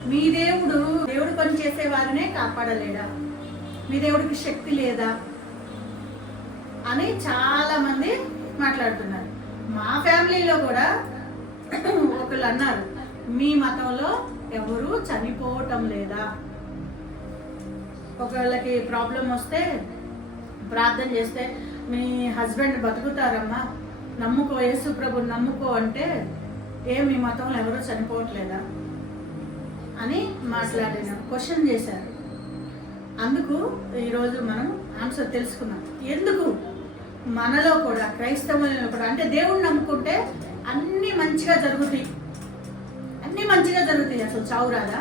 మీ దేవుడు పని చేసే వారినే కాపాడలేడా? మీ దేవుడికి శక్తి లేదా అని చాలా మంది మాట్లాడుతున్నారు. మా ఫ్యామిలీలో కూడా ఒకళ్ళు అన్నారు, మీ మతంలో ఎవరు చనిపోవటం లేదా? ఒకళ్ళకి ప్రాబ్లం వస్తే ప్రార్థన చేస్తే మీ హస్బెండ్ బతుకుతారమ్మా, నమ్ముకో, యేసు ప్రభుని నమ్ముకో అంటే మీ మతంలో ఎవరు చనిపోవట్లేదా అని మాట్లాడిన క్వశ్చన్ చేశారు. అందుకు ఈరోజు మనం ఆన్సర్ తెలుసుకున్నాం. ఎందుకు మనలో కూడా క్రైస్తవులలో కూడా అంటే దేవుణ్ణి నమ్ముకుంటే అన్నీ మంచిగా జరుగుతాయి, అన్నీ మంచిగా జరుగుతాయి. అసలు చావు రాదా?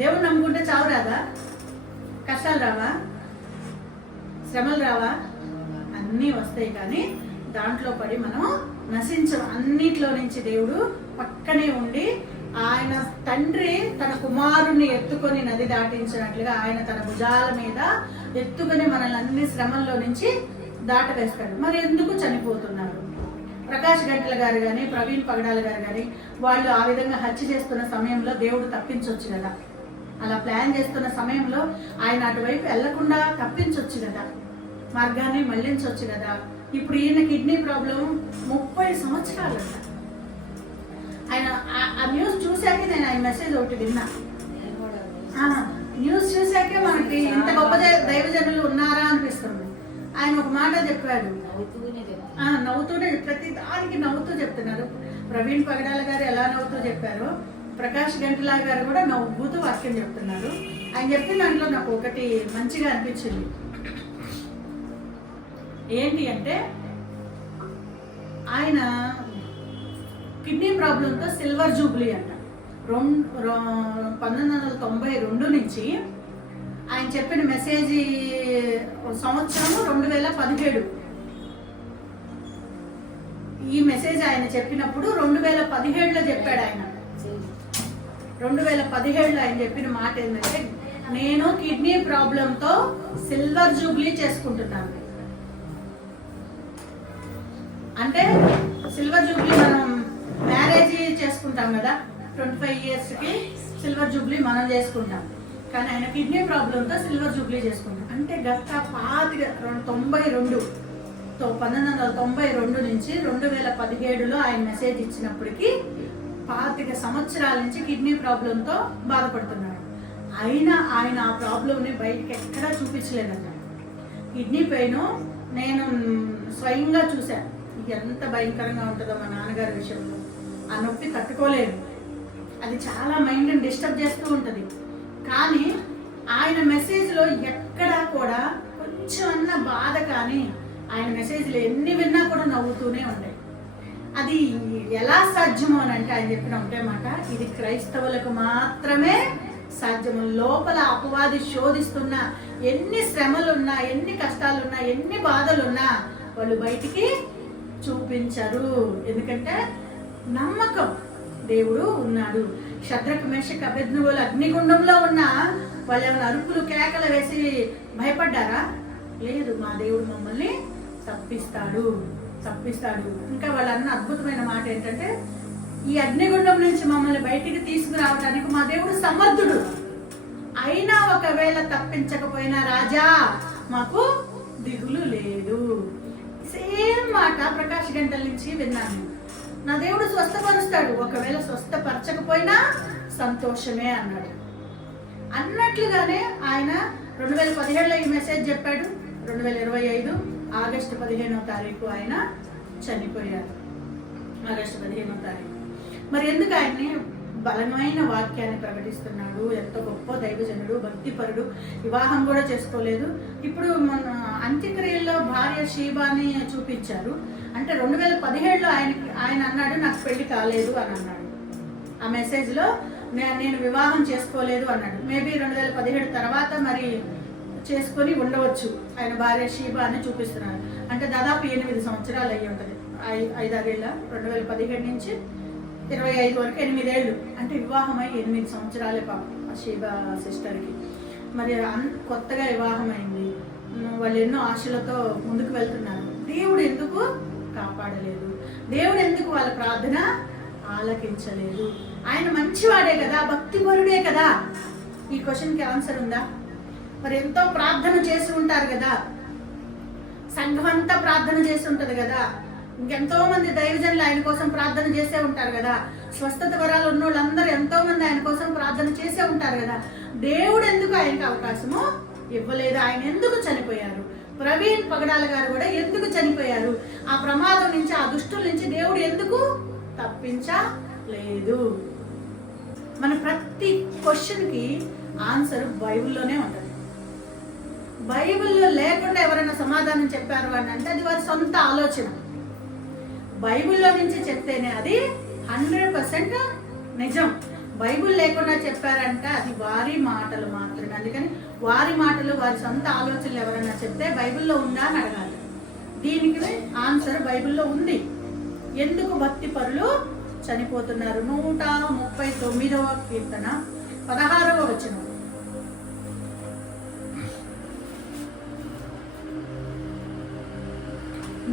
దేవుణ్ణి నమ్ముకుంటే చావు రాదా? కష్టాలు రావా? శ్రమలు రావా? అన్నీ వస్తాయి. కానీ దాంట్లో పడి మనం నశించం. అన్నిట్లో నుంచి దేవుడు పక్కనే ఉండి ఆయన తండ్రి తన కుమారుణ్ణి ఎత్తుకొని నది దాటించినట్లుగా ఆయన తన భుజాల మీద ఎత్తుకొని మనల్ని అన్ని శ్రమల్లో నుంచి దాటవేస్తాడు. మరి ఎందుకు చనిపోతున్నారు? ప్రకాష్ గంటల గారు కానీ ప్రవీణ్ పగడాల గారు కానీ వాళ్ళు ఆ విధంగా హత్య చేస్తున్న సమయంలో దేవుడు తప్పించవచ్చు కదా. అలా ప్లాన్ చేస్తున్న సమయంలో ఆయన అటువైపు వెళ్లకుండా తప్పించవచ్చు కదా, మార్గాన్ని మళ్లించవచ్చు కదా. ఇప్పుడు ఈయన కిడ్నీ ప్రాబ్లం 30 సంవత్సరాలు. ఆయన ఆ న్యూస్ చూశాకే నేను ఆయన మెసేజ్ ఒకటి విన్నా. న్యూస్ చూశాకే మనకి ఇంత గొప్ప దైవజనులు ఉన్నారా అనిపిస్తుంది. ఆయన ఒక మాట చెప్పాడు, నవ్వుతూనే, ప్రతి దానికి నవ్వుతూ చెప్తున్నారు. ప్రవీణ్ పగడాల గారు ఎలా నవ్వుతూ చెప్పారో ప్రకాష్ గంటలా గారు కూడా నవ్వుతూ వాక్యం చెప్తున్నారు. ఆయన చెప్పిన దాంట్లో నాకు ఒకటి మంచిగా అనిపించింది. ఏంటి అంటే ఆయన కిడ్నీ ప్రాబ్లంతో సిల్వర్ జూబ్లీ అంట 1992 నుంచి ఆయన చెప్పిన మెసేజ్ సంవత్సరము 2017. ఈ మెసేజ్ ఆయన చెప్పినప్పుడు 2017లో చెప్పాడు. ఆయన 2017లో ఆయన చెప్పిన మాట ఏంటంటే, నేను కిడ్నీ ప్రాబ్లంతో సిల్వర్ జూబ్లీ చేసుకుంటున్నాను. అంటే సిల్వర్ జూబ్లీ మనం మ్యారేజ్ చేసుకుంటాం కదా, 25 yearsకి సిల్వర్ జూబ్లీ మనం చేసుకుంటాం. కానీ ఆయన కిడ్నీ ప్రాబ్లంతో సిల్వర్ జూబ్లీ చేసుకుంటాం. అంటే గత 1992 నుంచి 2017లో ఆయన మెసేజ్ ఇచ్చినప్పటికీ 25 సంవత్సరాల నుంచి కిడ్నీ ప్రాబ్లంతో బాధపడుతున్నాడు. అయినా ఆయన ఆ ప్రాబ్లంని బయటకి ఎక్కడా చూపించలేదన్న. కిడ్నీ పెయిన్ నేను స్వయంగా చూశాను, ఎంత భయంకరంగా ఉంటుందో మా నాన్నగారి విషయంలో. ఆ నొప్పి తట్టుకోలేదు, అది చాలా మైండ్ని డిస్టర్బ్ చేస్తూ ఉంటుంది. కానీ ఆయన మెసేజ్లో ఎక్కడా కూడా కొంచెం అన్న బాధ కానీ, ఆయన మెసేజ్లో ఎన్ని విన్నా కూడా నవ్వుతూనే ఉంటాయి. అది ఎలా సాధ్యమో అని అంటే ఆయన చెప్పిన ఒకటే మాట, ఇది క్రైస్తవులకు మాత్రమే సాధ్యము. లోపల అపవాది శోధిస్తున్నా, ఎన్ని శ్రమలున్నా, ఎన్ని కష్టాలున్నా, ఎన్ని బాధలున్నా వాళ్ళు బయటికి చూపించరు. ఎందుకంటే నమ్మకం, దేవుడు ఉన్నాడు. శద్రకు మేషకు అబేద్నెగోలు అగ్నిగుండంలో ఉన్న వాళ్ళు ఏమైనా అరుపులు కేకలు వేసి భయపడ్డారా? లేదు, మా దేవుడు మమ్మల్ని తప్పిస్తాడు. ఇంకా వాళ్ళు అన్న అద్భుతమైన మాట ఏంటంటే, ఈ అగ్నిగుండం నుంచి మమ్మల్ని బయటికి తీసుకురావడానికి మా దేవుడు సమర్థుడు. అయినా ఒకవేళ తప్పించకపోయినా రాజా మాకు దిగులు లేదు. సేమ్ మాట ప్రకాష్ గంటల నుంచి విన్నాను. నా దేవుడు స్వస్థపరుస్తాడు, ఒకవేళ స్వస్థపరచకపోయినా సంతోషమే అన్నాడు. అన్నట్లుగానే ఆయన 2017లో ఈ మెసేజ్ చెప్పాడు. 2025 ఆగస్టు 15వ తారీఖు ఆయన చనిపోయారు. ఆగస్టు 15వ తారీఖు. మరి ఎందుకు ఆయన్ని బలమైన వాక్యాన్ని ప్రకటిస్తున్నాడు? ఎంతో గొప్ప దైవజనుడు, భక్తిపరుడు, వివాహం కూడా చేసుకోలేదు. ఇప్పుడు మన అంత్యక్రియల్లో భార్య షీబాని చూపించారు. అంటే 2017లో ఆయన అన్నాడు, నాకు పెళ్లి కాలేదు అని అన్నాడు. ఆ మెసేజ్లో నేను వివాహం చేసుకోలేదు అన్నాడు. మేబీ 2017 తర్వాత మరి చేసుకొని ఉండవచ్చు. ఆయన భార్య షీబా అని చూపిస్తున్నారు. అంటే దాదాపు 8 సంవత్సరాలు అయ్యి ఉంటుంది. 5-6 ఏళ్ళ 2017 నుంచి 25 వరకు 8 ఏళ్ళు. అంటే వివాహం అయ్యి 8 సంవత్సరాలే పాపం ఆ షీబా సిస్టర్కి. మరి కొత్తగా వివాహం అయింది. వాళ్ళు ఎన్నో ఆశలతో ముందుకు వెళ్తున్నారు. దేవుడు ఎందుకు కాపాడలేదు? దేవుడు ఎందుకు వాళ్ళ ప్రార్థన ఆలకించలేదు. ఆయన మంచివాడే కదా, భక్తిపరుడే కదా. ఈ క్వశ్చన్కి ఆన్సర్ ఉందా? మరి ఎంతో ప్రార్థన చేసి ఉంటారు కదా, సంఘం అంతా ప్రార్థన చేసి ఉంటుంది కదా, ఇంకెంతో మంది దైవజనులు ఆయన కోసం ప్రార్థన చేసే ఉంటారు కదా, స్వస్థత వరాలు ఉన్న వాళ్ళందరూ ఎంతో మంది ఆయన కోసం ప్రార్థన చేసే ఉంటారు కదా. దేవుడు ఎందుకు ఆయనకు అవకాశము ఇవ్వలేదు? ఆయన ఎందుకు చనిపోయారు? ప్రవీణ్ పగడాల గారు కూడా ఎందుకు చనిపోయారు? ఆ ప్రమాదం నుంచి, ఆ దుష్టుల నుంచి దేవుడు ఎందుకు తప్పించలేదు? మన ప్రతి క్వశ్చన్కి ఆన్సర్ బైబిల్లోనే ఉంటుంది. బైబిల్లో లేకుండా ఎవరైనా సమాధానం చెప్పారు అని అంటే అది వారి సొంత ఆలోచన. బైబిల్లో నుంచి చెప్తేనే అది 100% నిజం. బైబిల్ లేకుండా చెప్పారంటే అది వారి మాటలు మాత్రమే. అందుకని వారి మాటలు, వారి సొంత ఆలోచనలు ఎవరైనా చెప్తే బైబిల్లో ఉందా అని అడగాలి. దీనికి ఆన్సర్ బైబిల్లో ఉంది. ఎందుకు భక్తి పరులు చనిపోతున్నారు? 139వ కీర్తన 16వ వచనం.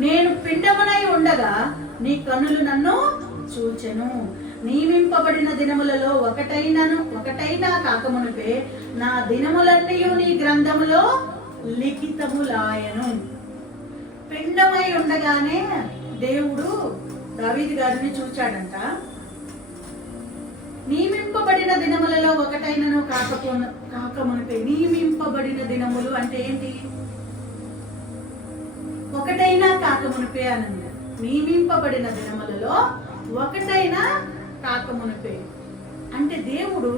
నేను పిండమునై ఉండగా నీ కన్నులు నన్ను చూచెను. నియమింపబడిన దినములలో ఒకటైనా కాకమునుపే నా దినములన్నీ నీ గ్రంథములో లిఖితములాయను. పిండమై ఉండగానే దేవుడు దావీదు గారిని చూచాడంట. నియమింపబడిన దినములలో ఒకటైనను కాకమునుపే. నియమింపబడిన దినములు అంటే ఏంటి? ఒకటైనా కాకమునిపే అని. నియమింపబడిన దినములలో ఒకటైనా కాకమునిపే అంటే దేవుడు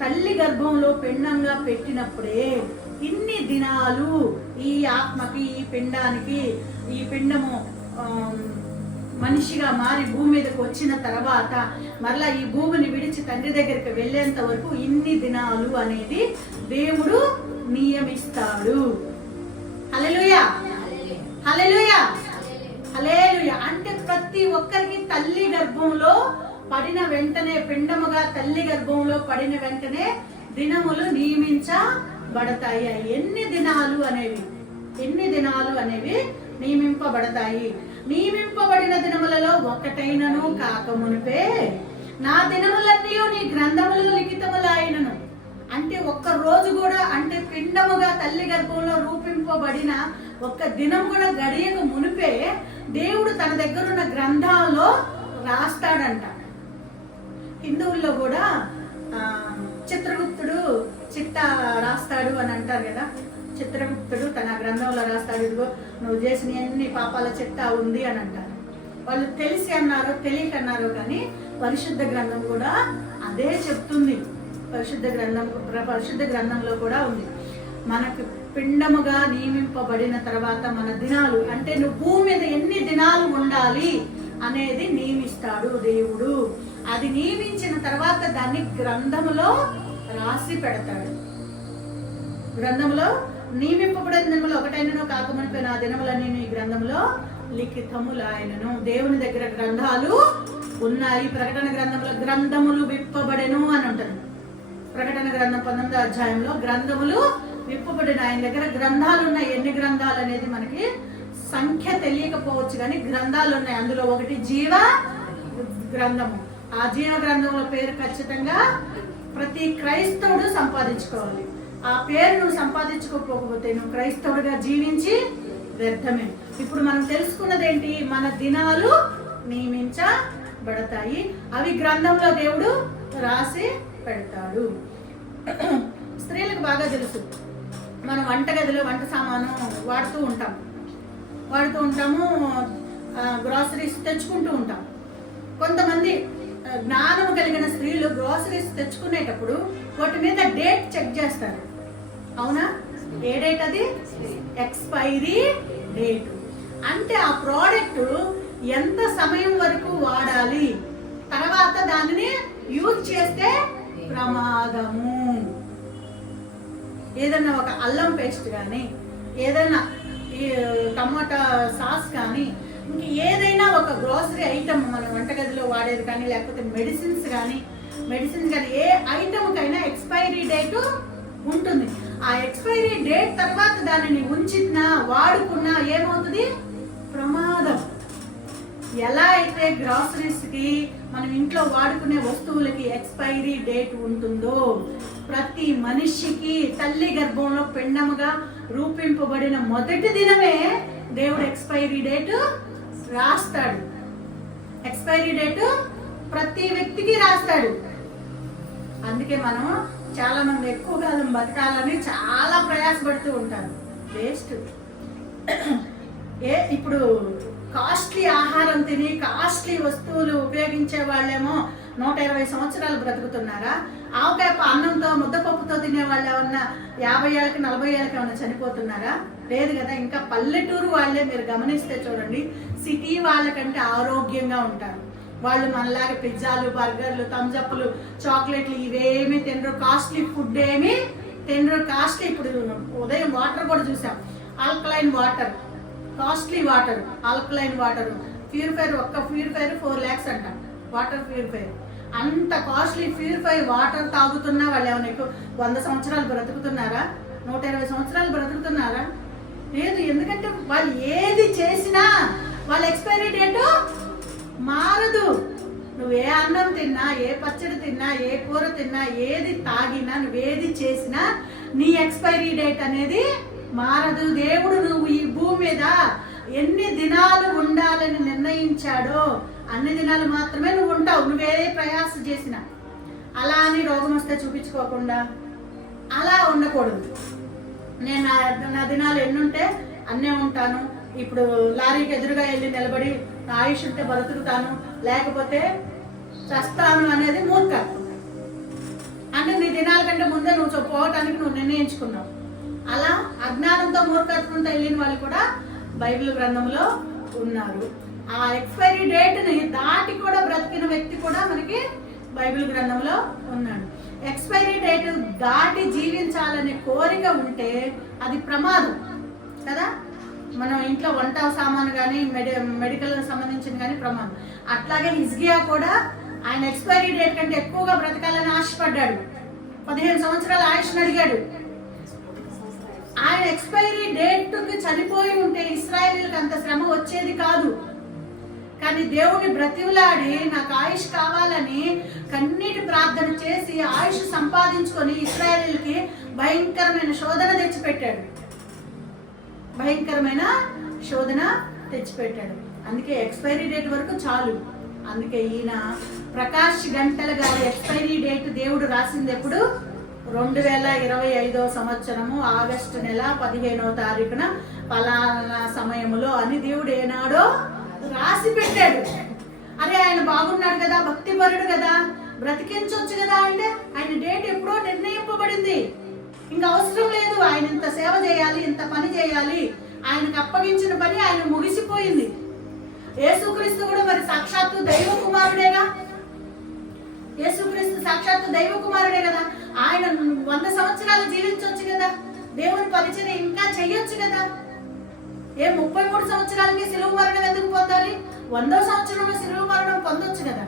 తల్లి గర్భంలో పిండంగా పెట్టినప్పుడే ఇన్ని దినాలు ఈ ఆత్మకి, ఈ పిండానికి, ఈ పిండము మనిషిగా మారి భూమి మీదకి వచ్చిన తర్వాత మరలా ఈ భూమిని విడిచి తండ్రి దగ్గరికి వెళ్ళేంత వరకు ఇన్ని దినాలు అనేది దేవుడు నియమిస్తాడు. హల్లెలూయా, హల్లెలూయా, హల్లెలూయా. అంటే ప్రతి ఒక్కరికి తల్లి గర్భంలో పడిన వెంటనే, పిండముగా తల్లి గర్భంలో పడిన వెంటనే దినములు నియమించబడతాయి. ఎన్ని దినాలు అనేవి నియమింపబడతాయి. నియమింపబడిన దినములలో ఒకటైనను కాకమునిపే నా దినములన్నీ నీ గ్రంథములలో లిఖితములాయనను. అంటే ఒక్క రోజు కూడా, అంటే పిండముగా తల్లి గర్భంలో రూపింపబడిన ఒక్క దినం కూడా గడియక మునిపే దేవుడు తన దగ్గర ఉన్న గ్రంథాల్లో రాస్తాడంట. హిందువుల్లో కూడా చిత్రగుప్తుడు చిట్టా రాస్తాడు అని అంటారు కదా. చిత్రగుప్తుడు తన గ్రంథంలో రాస్తాడు, ఇదిగో నువ్వు చేసిన ఎన్ని పాపాల చిట్టా ఉంది అని అంటారు. వాళ్ళు తెలిసి అన్నారో తెలియక అన్నారో కానీ పరిశుద్ధ గ్రంథం కూడా అదే చెప్తుంది. పరిశుద్ధ గ్రంథంలో కూడా ఉంది. మనకు పిండముగా నియమింపబడిన తర్వాత మన దినాలు, అంటే నువ్వు భూమి మీద ఎన్ని దినాలు ఉండాలి అనేది నియమిస్తాడు దేవుడు. అది నియమించిన తర్వాత దాన్ని గ్రంథములో రాసి పెడతాడు. గ్రంథంలో నియమింపబడిన దినములు ఒకటైనను కాకమునిపే నా దినములన్నీ నీ గ్రంథంలో లిఖితములాయనను. దేవుని దగ్గర గ్రంథాలు ఉన్నాయి. ప్రకటన గ్రంథంలో గ్రంథములు విప్పబడెను అని ఉంటుంది. ప్రకటన గ్రంథం 19వ అధ్యాయంలో గ్రంథములు విప్పబడిన, ఆయన దగ్గర గ్రంథాలు ఉన్నాయి. ఎన్ని గ్రంథాలు అనేది మనకి సంఖ్య తెలియకపోవచ్చు కానీ గ్రంథాలు ఉన్నాయి. అందులో ఒకటి జీవ గ్రంథము. ఆ జీవ గ్రంథంలో పేరు ఖచ్చితంగా ప్రతి క్రైస్తవుడు సంపాదించుకోవాలి. ఆ పేరు నువ్వు సంపాదించుకోకపోతే నువ్వు క్రైస్తవుడిగా జీవించి వ్యర్థమే. ఇప్పుడు మనం తెలుసుకున్నది ఏంటి? మన దినాలు నియమించబడతాయి. అవి గ్రంథంలో దేవుడు రాసి పెడతాడు. స్త్రీలకు బాగా తెలుసు. మనం వంటగదిలో వంట సామాను వాడుతూ ఉంటాము, గ్రాసరీస్ తెచ్చుకుంటూ ఉంటాం. కొంతమంది జ్ఞానం కలిగిన స్త్రీలు గ్రాసరీస్ తెచ్చుకునేటప్పుడు వాటి మీద డేట్ చెక్ చేస్తారు. అవునా? ఏ డేట్ అది? Expiry date. అంటే ఆ ప్రోడక్ట్ ఎంత సమయం వరకు వాడాలి, తర్వాత దానిని యూజ్ చేస్తే ప్రమాదము. ఏదన్నా ఒక అల్లం పేస్ట్ కానీ, ఏదైనా ఈ టమాటా సాస్ కానీ, ఇంక ఏదైనా ఒక గ్రోసరీ ఐటమ్ మన వంటగదిలో వాడేది కానీ, లేకపోతే మెడిసిన్స్ కానీ ఏ ఐటమ్కైనా ఎక్స్పైరీ డేట్ ఉంటుంది. ఆ ఎక్స్పైరీ డేట్ తర్వాత దానిని ఉంచినా వాడుకున్నా ఏమవుతుంది? ప్రమాదం. ఎలా అయితే గ్రాసరీస్కి మనం ఇంట్లో వాడుకునే వస్తువులకి ఎక్స్పైరీ డేట్ ఉంటుందో, ప్రతి మనిషికి తల్లి గర్భంలో పిండముగా రూపింపబడిన మొదటి దినమే దేవుడు ఎక్స్పైరీ డేట్ రాస్తాడు. ఎక్స్పైరీ డేట్ ప్రతి వ్యక్తికి రాస్తాడు. అందుకే మనం చాలా మంది ఎక్కువ కాలం బతకాలని చాలా ప్రయాసపడుతూ ఉంటారు. వేస్ట్. ఇప్పుడు కాస్ట్లీ ఆహారం తిని కాస్ట్లీ వస్తువులు ఉపయోగించే వాళ్ళేమో 120 సంవత్సరాలు బ్రతుకుతున్నారా? ఆవకాయ అన్నంతో ముద్దపప్పుతో తినే వాళ్ళు ఏమన్నా 50 ఏళ్ళకి 40 ఏళ్ళకి ఏమన్నా చనిపోతున్నారా? లేదు కదా. ఇంకా పల్లెటూరు వాళ్ళే మీరు గమనిస్తే చూడండి, సిటీ వాళ్ళకంటే ఆరోగ్యంగా ఉంటారు. వాళ్ళు మనలాగా పిజ్జాలు, బర్గర్లు, థమ్స్అప్లు, చాక్లెట్లు ఇవేమి తినరు. కాస్ట్లీ ఫుడ్ ఏమి తినరు. కాస్ట్లీ, ఇప్పుడు ఉదయం వాటర్ కూడా చూసాం, alkaline water, costly water, alkaline water, purifier, ఒక్క ప్యూరిఫైర్ 4 lakhs అంట. వాటర్ ప్యూరిఫైర్ అంత కాస్ట్లీ ప్యూరిఫైర్ వాటర్ తాగుతున్నా వాళ్ళు ఏమైనా ఎక్కువ 100 సంవత్సరాలు బ్రతుకుతున్నారా? 120 సంవత్సరాలు బ్రతుకుతున్నారా? లేదు. ఎందుకంటే వాళ్ళు ఏది చేసినా వాళ్ళ ఎక్స్పైరీ డేటు మారదు. నువ్వు ఏ అన్నం తిన్నా, ఏ పచ్చడి తిన్నా, ఏ కూర తిన్నా, ఏది తాగినా, నువ్వేది చేసినా నీ ఎక్స్పైరీ డేట్ అనేది మారదు. దేవుడు నువ్వు ఈ భూమి మీద ఎన్ని దినాలు ఉండాలని నిర్ణయించాడో అన్ని దినాలు మాత్రమే నువ్వు ఉంటావు. నువ్వే ప్రయాస చేసినా. అలా అని రోగం వస్తే చూపించుకోకుండా అలా ఉండకూడదు. నేను నా దినాలు ఎన్నుంటే అన్నే ఉంటాను. ఇప్పుడు లారీకి ఎదురుగా వెళ్ళి నిలబడి ఆయుష్ ఉంటే బ్రతుకుతాను, లేకపోతే చస్తాను అనేది మూర్ఖత్వం. అంటే నీ దినాల కంటే ముందే నువ్వు పోవటానికి నువ్వు నిర్ణయించుకున్నావు. అలా అజ్ఞానంతో మూర్ఖత్వంతో వెళ్ళిన వాళ్ళు కూడా బైబిల్ గ్రంథంలో ఉన్నారు. ఆ ఎక్స్పైరీ డేట్ని దాటి కూడా బ్రతికిన వ్యక్తి కూడా మనకి బైబిల్ గ్రంథంలో ఉన్నాడు. ఎక్స్పైరీ డేట్ దాటి జీవించాలనే కోరిక ఉంటే అది ప్రమాదం కదా. మనం ఇంట్లో వంట సామాను కానీ మెడికల్ సంబంధించిన కానీ ప్రమాదం. అట్లాగే హిజ్కియా కూడా ఆయన ఎక్స్పైరీ డేట్ కంటే ఎక్కువగా బ్రతకాలని ఆశపడ్డాడు. 15 సంవత్సరాల ఆయుష్ని అడిగాడు. ఆయన ఎక్స్పైరీ డేట్కి చనిపోయి ఉంటే ఇశ్రాయేలీలకు అంత శ్రమ వచ్చేది కాదు. కానీ దేవుని బ్రతిమలాడి నాకు ఆయుష్ కావాలని కన్నీటి ప్రార్థన చేసి ఆయుష్ సంపాదించుకొని ఇశ్రాయేలీలకి భయంకరమైన శోధన తెచ్చిపెట్టాడు. భయంకరమైన శోధన తెచ్చిపెట్టాడు. అందుకే ఎక్స్పైరీ డేట్ వరకు చాలు. అందుకే ఈయన ప్రకాష్ గంటల గారి ఎక్స్పైరీ డేట్ దేవుడు రాసింది ఎప్పుడు? 2025 సంవత్సరము ఆగస్టు నెల 15వ తారీఖున పలానా సమయములో అని దేవుడు ఏనాడో రాసి పెట్టాడు. అరే ఆయన బాగున్నాడు కదా, భక్తిపరుడు కదా, బ్రతికించవచ్చు కదా అంటే ఆయన డేట్ ఎప్పుడో నిర్ణయింపబడింది. ఇంకా అవసరం లేదు. ఆయన ఇంత సేవ చేయాలి, ఇంత పని చేయాలి, ఆయనకు అప్పగించిన పని ఆయన ముగిసిపోయింది. యేసుక్రీస్తు కూడా మరి సాక్షాత్తు దైవ కుమారుడేగా. యేసుక్రీస్తు సాక్షాత్తు దైవ కుమారుడే కదా. ఆయన 100 సంవత్సరాలు జీవించవచ్చు కదా, దేవుని పరిచయం ఇంకా చెయ్యొచ్చు కదా. 33 సంవత్సరాలకి సిలువ మరణం ఎందుకు పొందాలి? 100వ సంవత్సరంలో సిలువ మరణం పొందొచ్చు కదా.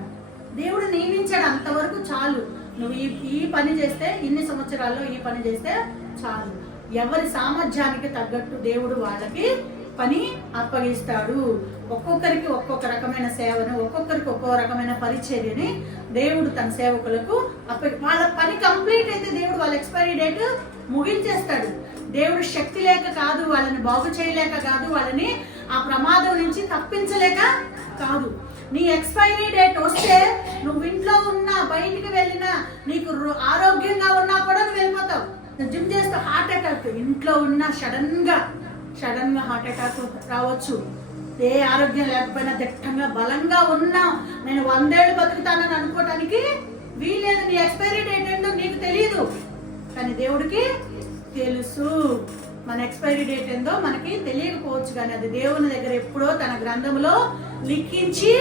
దేవుడు నియమించాడు, అంతవరకు చాలు. నువ్వు ఈ పని చేస్తే, ఇన్ని సంవత్సరాల్లో ఈ పని చేస్తే చాలు. ఎవరి సామర్థ్యానికి తగ్గట్టు దేవుడు వాళ్ళకి పని అప్పగిస్తాడు. ఒక్కొక్కరికి ఒక్కొక్క రకమైన సేవను, ఒక్కొక్కరికి ఒక్కొక్క రకమైన పరిచర్యని దేవుడు తన సేవకులకు వాళ్ళ పని కంప్లీట్ అయితే దేవుడు వాళ్ళ ఎక్స్పైరీ డేట్ ముగించేస్తాడు. దేవుడు శక్తి లేక కాదు, వాళ్ళని బాగు చేయలేక కాదు, వాళ్ళని ఆ ప్రమాదం నుంచి తప్పించలేక కాదు. నీ ఎక్స్పైరీ డేట్ వస్తే నువ్వు ఇంట్లో ఉన్నా, బయటికి వెళ్ళినా, నీకు ఆరోగ్యంగా ఉన్నా కూడా నువ్వు వెళ్ళిపోతావు. జిమ్ చేస్తే హార్ట్ అటాక్, ఇంట్లో ఉన్నా సడన్ గా హార్ట్ అటాక్ రావచ్చు. ఏ ఆరోగ్యం లేకపోయినా దిట్టంగా బలంగా ఉన్నా నేను 100 ఏళ్ళు బతుకుతానని అనుకోవటానికి వీలేదు. నీ ఎక్స్పైరీ డేట్ ఏంటో నీకు తెలియదు, కానీ దేవుడికి తెలుసు. మన ఎక్స్పైరీ డేట్ ఏందో మనకి తెలియకపోవచ్చు, కానీ అది దేవుని దగ్గర ఎప్పుడో తన గ్రంథంలో లిఖించి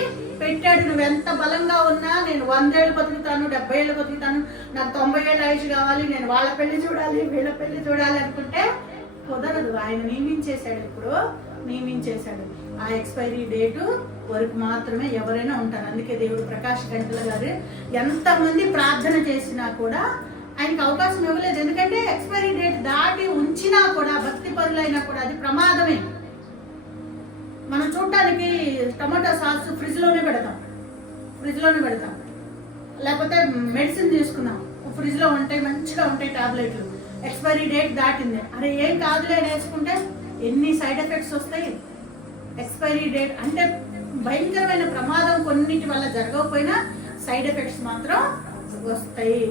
పెట్టాడు. నువ్వు ఎంత బలంగా ఉన్నా, నేను 100 ఏళ్ళు బతుకుతాను, 70 ఏళ్ళు బతుకుతాను, నాకు 90 ఏళ్ళ ఆయుష్ కావాలి, నేను వాళ్ళ పెళ్లి చూడాలి, వీళ్ళ పెళ్లి చూడాలి అనుకుంటే కుదరదు. ఆయన నియమించేశాడు, ఎప్పుడో నియమించేశాడు. ఆ ఎక్స్పైరీ డేటు వరకు మాత్రమే ఎవరైనా ఉంటారు. అందుకే దేవుడు ప్రకాష్ గంటల గారు ఎంతమంది ప్రార్థన చేసినా కూడా ఆయనకు అవకాశం ఇవ్వలేదు. ఎందుకంటే ఎక్స్పైరీ డేట్ దాటి ఉంచినా కూడా, భక్తి పరులైనా కూడా అది ప్రమాదమే. మనం చూడటానికి టమాటా సాస్ ఫ్రిడ్జ్లోనే పెడతాం, లేకపోతే మెడిసిన్ తీసుకున్నాం, ఫ్రిడ్జ్లో ఉంటాయి, మంచిగా ఉంటాయి టాబ్లెట్లు, ఎక్స్పైరీ డేట్ దాటింది, అరే ఏం కాదులే వేసుకుంటే ఎన్ని సైడ్ ఎఫెక్ట్స్ వస్తాయి. ఎక్స్పైరీ డేట్ అంటే భయంకరమైన ప్రమాదం కొన్నిటి వల్ల జరగకపోయినా సైడ్ ఎఫెక్ట్స్ మాత్రం వస్తాయి.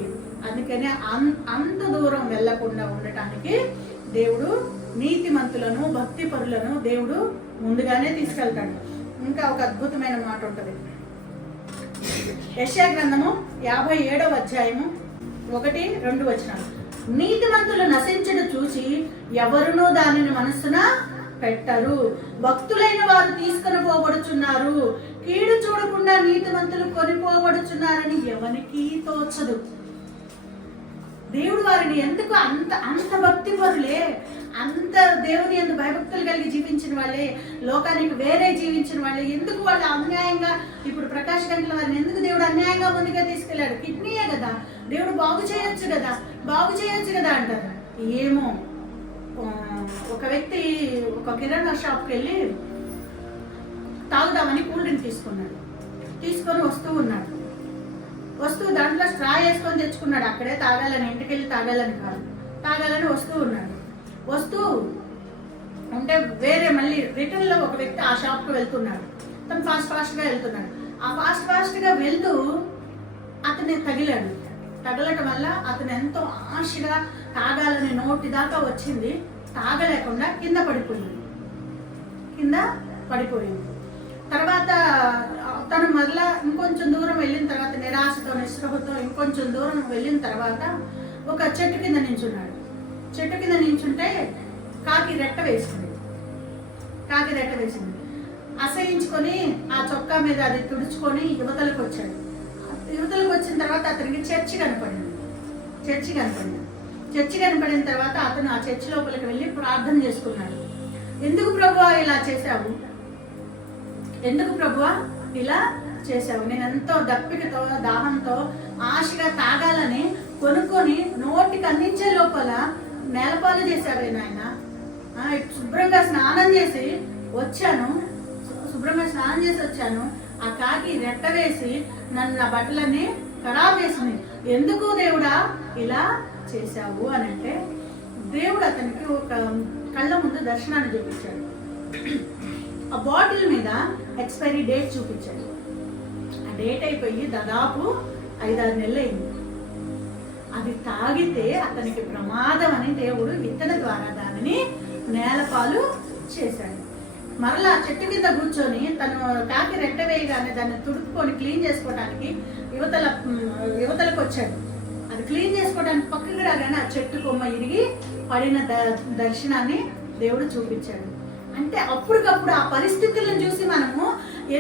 అందుకనే అంత దూరం వెళ్లకుండా ఉండటానికి దేవుడు నీతిమంతులను, భక్తి పరులను దేవుడు ముందుగానే తీసుకెళ్తాడు. ఇంకా ఒక అద్భుతమైన మాట ఉంటుంది, యెషయా గ్రంథము 57వ అధ్యాయము 1-2 వచనాలు. నీతిమంతులు నశించడం చూసి ఎవరునూ దానిని మనస్సున పెట్టరు, భక్తులైన వారు తీసుకొని పోబడుచున్నారు, కీడు చూడకుండా నీతిమంతులు కొనిపోబడుచున్నారని ఎవరికి తోచదు. దేవుడు వారిని ఎందుకు అంత భక్తి పరులే, అంత దేవుని ఎందుకు భయభక్తులు కలిగి జీవించిన వాళ్ళే, లోకానికి వేరే జీవించిన వాళ్ళే, ఎందుకు వాళ్ళు అన్యాయంగా, ఇప్పుడు ప్రకాష్ గంటల వారిని ఎందుకు దేవుడు అన్యాయంగా ముందుగా తీసుకెళ్ళాడు? కిడ్నీయే కదా, దేవుడు బాగు చేయొచ్చు కదా అంటారు. ఏమో ఒక వ్యక్తి ఒక కిరాణా షాప్కి వెళ్ళి తాగుదామని కూల్ డ్రింక్ తీసుకొని వస్తూ దాంట్లో స్ట్రా వేసుకొని తెచ్చుకున్నాడు. అక్కడే తాగాలని, ఇంటికి వెళ్ళి తాగాలని కాదు, తాగాలని వస్తూ ఉంటే వేరే మళ్ళీ రిటర్న్లో ఒక వ్యక్తి ఆ షాప్కి వెళ్తున్నాడు. తను ఫాస్ట్గా వెళ్తున్నాడు. ఆ ఫాస్ట్గా వెళ్తూ అతన్ని తగలటం వల్ల అతను ఎంతో ఆశగా తాగాలని నోటి దాకా వచ్చింది, తాగలేకుండా కింద పడిపోయింది. తర్వాత తను మరలా ఇంకొంచెం దూరం వెళ్ళిన తర్వాత, నిరాశతో నిస్పృహతో ఇంకొంచెం దూరం వెళ్ళిన తర్వాత ఒక చెట్టు కింద నించుంటే కాకి రెట్ట వేసింది. అసహించుకొని ఆ చొక్కా మీద అది తుడుచుకొని యువతలకు వచ్చిన తర్వాత అతనికి చర్చి కనపడిన తర్వాత అతను ఆ చర్చి లోపలికి వెళ్ళి ప్రార్థన చేసుకున్నాడు. ఎందుకు ప్రభువా ఇలా చేశావు? నేను ఎంతో దప్పికతో, దాహంతో, ఆశగా తాగాలని కొనుక్కొని నోటికి అందించే లోపల నేలపాలు చేశావే నాయన. శుభ్రంగా స్నానం చేసి వచ్చాను, ఆ కాకి రెట్ట వేసి నన్ను నా బట్టలన్నీ ఖరాబ్ చేసింది. ఎందుకు దేవుడా ఇలా చేశావు అని అంటే, దేవుడు అతనికి ఒక కళ్ళ ముందు దర్శనాన్ని చూపించాడు. ఆ బాటిల్ మీద ఎక్స్పైరీ డేట్ చూపించాడు. ఆ డేట్ అయిపోయి దాదాపు 5-6 నెలలు అయింది. అది తాగితే అతనికి ప్రమాదం అని దేవుడు ఇతని ద్వారా దానిని నేలపాలు చేశాడు. మరలా చెట్టు కింద కూర్చొని తను కాకి రెట్ట వేయగానే దాన్ని తుడుపుకొని క్లీన్ చేసుకోవడానికి యువతలకు వచ్చాడు. అది క్లీన్ చేసుకోవడానికి పక్కకి రాగానే ఆ చెట్టు కొమ్మ ఇరిగి పడిన దర్శనాన్ని దేవుడు చూపించాడు. అంటే అప్పటికప్పుడు ఆ పరిస్థితులను చూసి మనము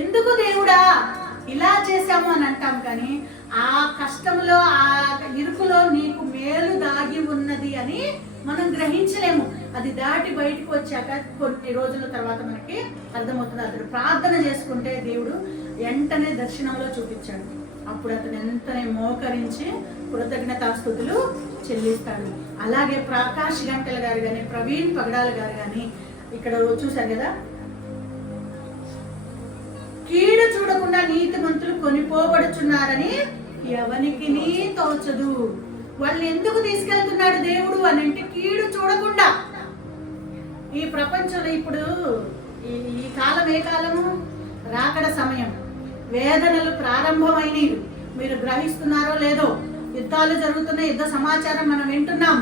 ఎందుకు దేవుడా ఇలా చేశాము అని అంటాం, కానీ ఆ కష్టంలో, ఆ ఇరుకులో నీకు మేలు దాగి ఉన్నది అని మనం గ్రహించలేము. అది దాటి బయటకు వచ్చాక కొన్ని రోజుల తర్వాత మనకి అర్థమవుతుంది. అతడు ప్రార్థన చేసుకుంటే దేవుడు వెంటనే దర్శనంలో చూపించాడు. అప్పుడు అతను వెంటనే మోకరించి కృతజ్ఞతాస్తుతులు చెల్లిస్తాడు. అలాగే ప్రకాష్ గంటల గారు కానీ, ప్రవీణ్ పగడాల గారు కానీ ఇక్కడ చూశారు కదా, కీడు చూడకుండా నీతిమంతులు కొనిపోబడుచున్నారని ఎవనికి తోచదు. వాళ్ళని ఎందుకు తీసుకెళ్తున్నాడు దేవుడు అని అంటే, కీడు చూడకుండా. ఈ ప్రపంచంలో ఇప్పుడు ఈ కాలం ఏ కాలము? రాకడ సమయం. వేదనలు ప్రారంభమైనవి. మీరు గ్రహిస్తున్నారో లేదో, యుద్ధాలు జరుగుతున్న యుద్ధ సమాచారం మనం వింటున్నాం.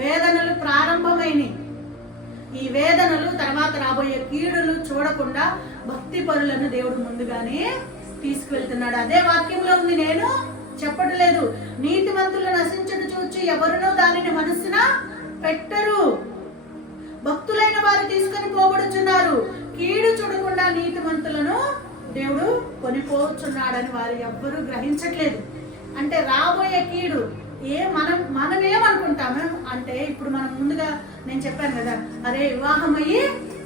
వేదనలు ప్రారంభమైనవి. ఈ వేదనలు తర్వాత రాబోయే కీడులు చూడకుండా భక్తి పరులను దేవుడు ముందుగానే తీసుకువెళ్తున్నాడు. అదే వాక్యంలో ఉంది, నేను చెప్పట్లేదు. నీతిమంతులను నశించడం చూచి ఎవరునో దానిని మనస్సున పెట్టరు, భక్తులైన వారు తీసుకొని పోబడుచున్నారు, కీడు చూడకుండా నీతిమంతులను దేవుడు కొనిపోతున్నాడని వారు ఎవ్వరూ గ్రహించట్లేదు. అంటే రాబోయే కీడు మనం ఏమనుకుంటాము అంటే, ఇప్పుడు మనం ముందుగా నేను చెప్పాను కదా, అరే వివాహం అయ్యి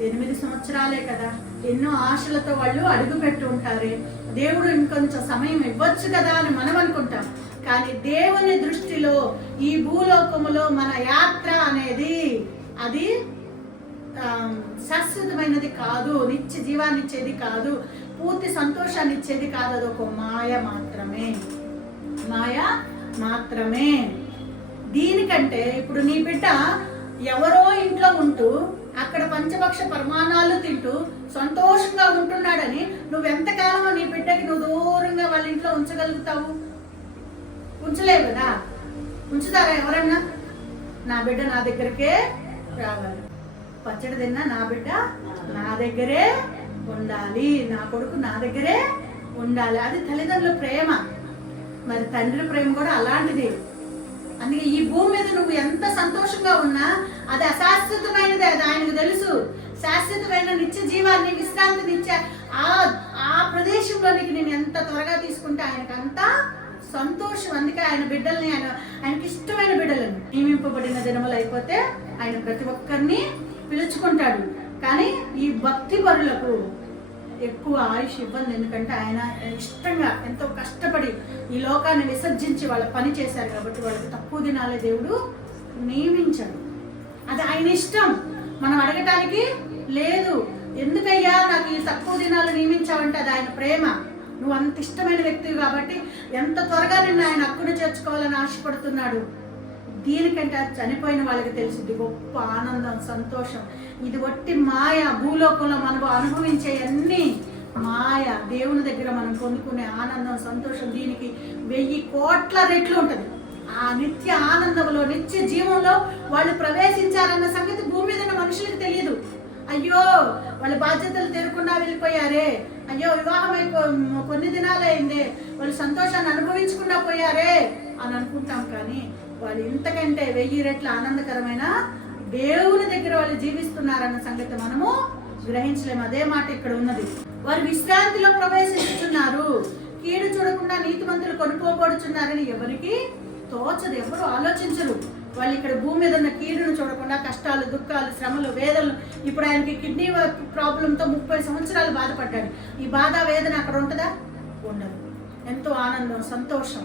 8 సంవత్సరాలే కదా, ఎన్నో ఆశలతో వాళ్ళు అడుగు పెట్టి ఉంటారే, దేవుడు ఇంకొంచెం సమయం ఇవ్వచ్చు కదా అని మనం అనుకుంటాం. కానీ దేవుని దృష్టిలో ఈ భూలోకములో మన యాత్ర అనేది అది శాశ్వతమైనది కాదు, నిత్య జీవాన్ని ఇచ్చేది కాదు, పూర్తి సంతోషాన్ని ఇచ్చేది కాదు. అదొక మాయ మాత్రమే, మాయ మాత్రమే. దీనికంటే ఇప్పుడు నీ బిడ్డ ఎవరో ఇంట్లో ఉంటూ అక్కడ పంచభక్ష పరిమాణాలు తింటూ సంతోషంగా ఉంటున్నాడని నువ్వెంతకాలం నీ బిడ్డకి నువ్వు దూరంగా వాళ్ళ ఇంట్లో ఉంచగలుగుతావు? ఉంచలేవు కదా. ఉంచుతారా ఎవరన్నా? నా బిడ్డ నా దగ్గరికే రావాలి, పచ్చడి తిన్నా నా బిడ్డ నా దగ్గరే ఉండాలి, నా కొడుకు నా దగ్గరే ఉండాలి. అది తల్లిదండ్రుల ప్రేమ. మరి తండ్రి ప్రేమ కూడా అలాంటిది. అందుకే ఈ భూమి మీద నువ్వు ఎంత సంతోషంగా ఉన్నా అది అశాశ్వతమైనది, అది ఆయనకు తెలుసు. శాశ్వతమైన నిత్య జీవాన్ని, విశ్రాంతినిచ్చే ఆ ప్రదేశంలోనికి నేను ఎంత త్వరగా తీసుకుంటే ఆయనకు అంత సంతోషం. అందుకే ఆయన బిడ్డల్ని, ఆయనకి ఇష్టమైన బిడ్డలను నియమింపబడిన దినములు అయిపోతే ఆయన ప్రతి ఒక్కరిని పిలుచుకుంటాడు. కానీ ఈ భక్తి పరులకు ఎక్కువ ఆయుష్ ఇవ్వండి. ఎందుకంటే ఆయన ఇష్టంగా ఎంతో కష్టపడి ఈ లోకాన్ని విసర్జించి వాళ్ళ పని చేశారు కాబట్టి వాళ్ళకి తక్కువ దినాలే దేవుడు నియమించాడు. అది ఆయన ఇష్టం, మనం అడగటానికి లేదు. ఎందుకయ్యా నాకు ఈ తక్కువ దినాలు నియమించావంటే అది ఆయన ప్రేమ. నువ్వు అంత ఇష్టమైన వ్యక్తివి కాబట్టి ఎంత త్వరగా నిన్ను ఆయన హక్కును చేర్చుకోవాలని ఆశపడుతున్నాడు. దీనికంటే చనిపోయిన వాళ్ళకి తెలిసింది గొప్ప ఆనందం, సంతోషం. ఇది ఒట్టి మాయ. భూలోకంలో మనం అనుభవించే అన్ని మాయ. దేవుని దగ్గర మనం పొందుకునే ఆనందం, సంతోషం దీనికి 1000 కోట్ల రెట్లు ఉంటుంది. ఆ నిత్య ఆనందంలో, నిత్య జీవంలో వాళ్ళు ప్రవేశించారన్న సంగతి భూమి మీద ఉన్న మనుషులకు తెలియదు. అయ్యో వాళ్ళ బాధ్యతలు తీరకుండా వెళ్ళిపోయారే, అయ్యో వివాహం కొన్ని దినాలే అయిందే, వాళ్ళు సంతోషాన్ని అనుభవించకుండా పోయారే అని అనుకుంటాం. కానీ వాళ్ళు ఇంతకంటే 1000 రెట్ల ఆనందకరమైన దేవుని దగ్గర వాళ్ళు జీవిస్తున్నారన్న సంగతి మనము గ్రహించలేము. అదే మాట ఇక్కడ ఉన్నది. వారు విశ్రాంతిలో ప్రవేశిస్తున్నారు, కీడు చూడకుండా నీతిమంతులు కొనుక్కోబడుచున్నారని ఎవరికి తోచదు, ఎవరు ఆలోచించరు. వాళ్ళు ఇక్కడ భూమి మీద ఉన్న కీడును చూడకుండా కష్టాలు, దుఃఖాలు, శ్రమలు, వేదనలు. ఇప్పుడు ఆయనకి కిడ్నీ ప్రాబ్లంతో 30 సంవత్సరాలు బాధపడ్డాడు. ఈ బాధ, వేదన అక్కడ ఉంటుందా? ఉండదు. ఎంతో ఆనందం, సంతోషం.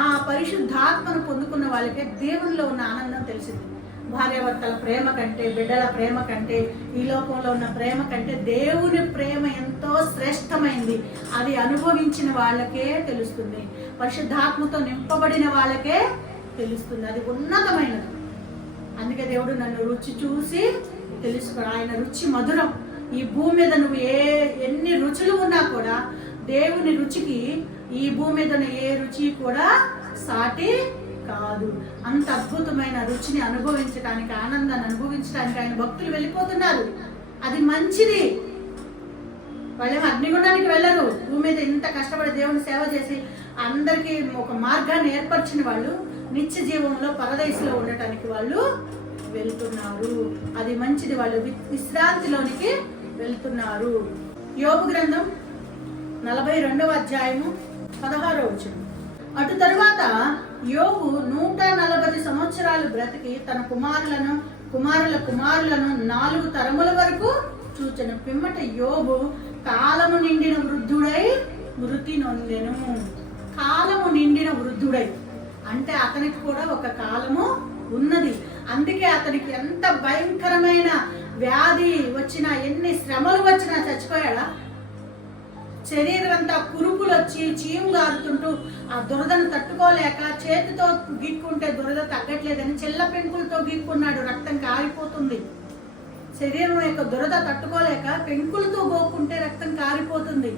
ఆ పరిశుద్ధాత్మను పొందుకున్న వాళ్ళకే దేవునిలో ఉన్న ఆనందం తెలిసింది. భార్యాభర్తల ప్రేమ కంటే, బిడ్డల ప్రేమ కంటే, ఈ లోకంలో ఉన్న ప్రేమ కంటే దేవుని ప్రేమ ఎంతో శ్రేష్టమైంది. అది అనుభవించిన వాళ్ళకే తెలుస్తుంది. పరిశుద్ధాత్మతో నింపబడిన వాళ్ళకే తెలుస్తుంది. అది ఉన్నతమైనది. అందుకే దేవుడు నన్ను రుచి చూసి తెలుసుకో. ఆయన రుచి మధురం. ఈ భూమి మీద నువ్వు ఎన్ని రుచులు ఉన్నా కూడా దేవుని రుచికి ఈ భూమి మీద ఏ రుచి కూడా సాటి కాదు. అంత అద్భుతమైన రుచిని అనుభవించడానికి, ఆనందాన్ని అనుభవించడానికి ఆయన భక్తులు వెళ్ళిపోతున్నారు. అది మంచిది. వాళ్ళేమో అగ్నిగుండానికి వెళ్ళరు. భూమి మీద ఇంత కష్టపడి దేవుని సేవ చేసి అందరికీ ఒక మార్గాన్ని ఏర్పరిచిన వాళ్ళు నిత్య జీవంలో పరదేశంలో ఉండటానికి వాళ్ళు వెళ్తున్నారు. అది మంచిది. వాళ్ళు విశ్రాంతిలోనికి వెళ్తున్నారు. యోబు గ్రంథం 42వ అధ్యాయము 16వ వచనం. అటు తరువాత యోబు 140 సంవత్సరాలు బ్రతికి తన కుమారుల కుమారులను 4 తరముల వరకు చూచెను. పిమ్మట యోబు కాలము నిండిన వృద్ధుడై మృతి నొందెను. కాలము నిండిన వృద్ధుడై అంటే అతనికి కూడా ఒక కాలము ఉన్నది. అందుకే అతనికి ఎంత భయంకరమైన వ్యాధి వచ్చినా, ఎన్ని శ్రమలు వచ్చినా చచ్చిపోయాడా? శరీరం అంతా కురుపులు వచ్చి చీము గారుతుంటూ ఆ దురదను తట్టుకోలేక చేతితో గీక్కుంటే దురద తగ్గట్లేదని చెల్ల పెంకులతో గీక్కున్నాడు. రక్తం కారిపోతుంది. శరీరం యొక్క దురద తట్టుకోలేక పెంకులతో గోక్కుంటే రక్తం కారిపోతుంది.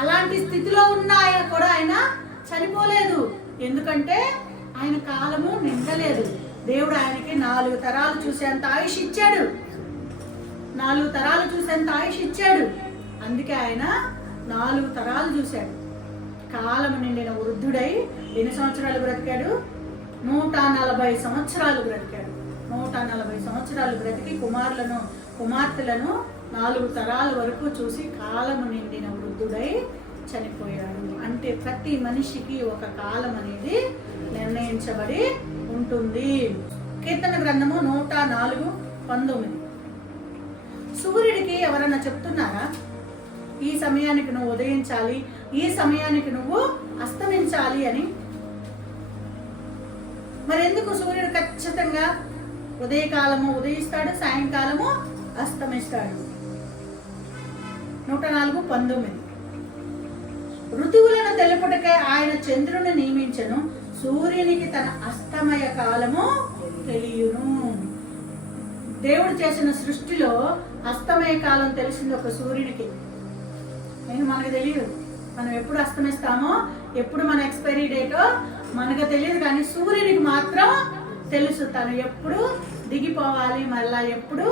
అలాంటి స్థితిలో ఉన్న ఆయన కూడా ఆయన చనిపోలేదు. ఎందుకంటే ఆయన కాలము నిండలేదు. దేవుడు ఆయనకి 4 తరాలు చూసేంత ఆయుష్ ఇచ్చాడు. 4 తరాలు చూసేంత ఆయుష్ ఇచ్చాడు. అందుకే ఆయన 4 తరాలు చూశాడు. కాలము నిండిన వృద్ధుడై ఎన్ని సంవత్సరాలు బ్రతికాడు? 140 సంవత్సరాలు బ్రతికాడు. 140 సంవత్సరాలు బ్రతికి కుమార్తెలను 4 తరాల వరకు చూసి కాలము నిండిన వృద్ధుడై చనిపోయాడు. అంటే ప్రతి మనిషికి ఒక కాలం అనేది నిర్ణయించబడి ఉంటుంది. కీర్తన గ్రంథము 104:19. సూర్యుడికి ఎవరన్నా చెప్తున్నారా ఈ సమయానికి నువ్వు ఉదయించాలి, ఈ సమయానికి నువ్వు అస్తమించాలి అని? మరి ఎందుకు సూర్యుడు ఖచ్చితంగా ఉదయకాలము ఉదయిస్తాడు, సాయంకాలము అస్తమిస్తాడు. 104:19. ఋతువులను తెలుపుటకై ఆయన చంద్రుని నియమించను, సూర్యునికి తన అస్తమయ కాలము తెలియను. దేవుడు చేసిన సృష్టిలో అస్తమయ కాలం తెలిసింది ఒక సూర్యునికి. మనకు తెలియదు మనం ఎప్పుడు అస్తమిస్తామో, ఎప్పుడు మన ఎక్స్పైరీ డేటో మనకు తెలియదు, కానీ సూర్యునికి మాత్రం తెలుసు తను ఎప్పుడు దిగిపోవాలి, మళ్ళా ఎప్పుడు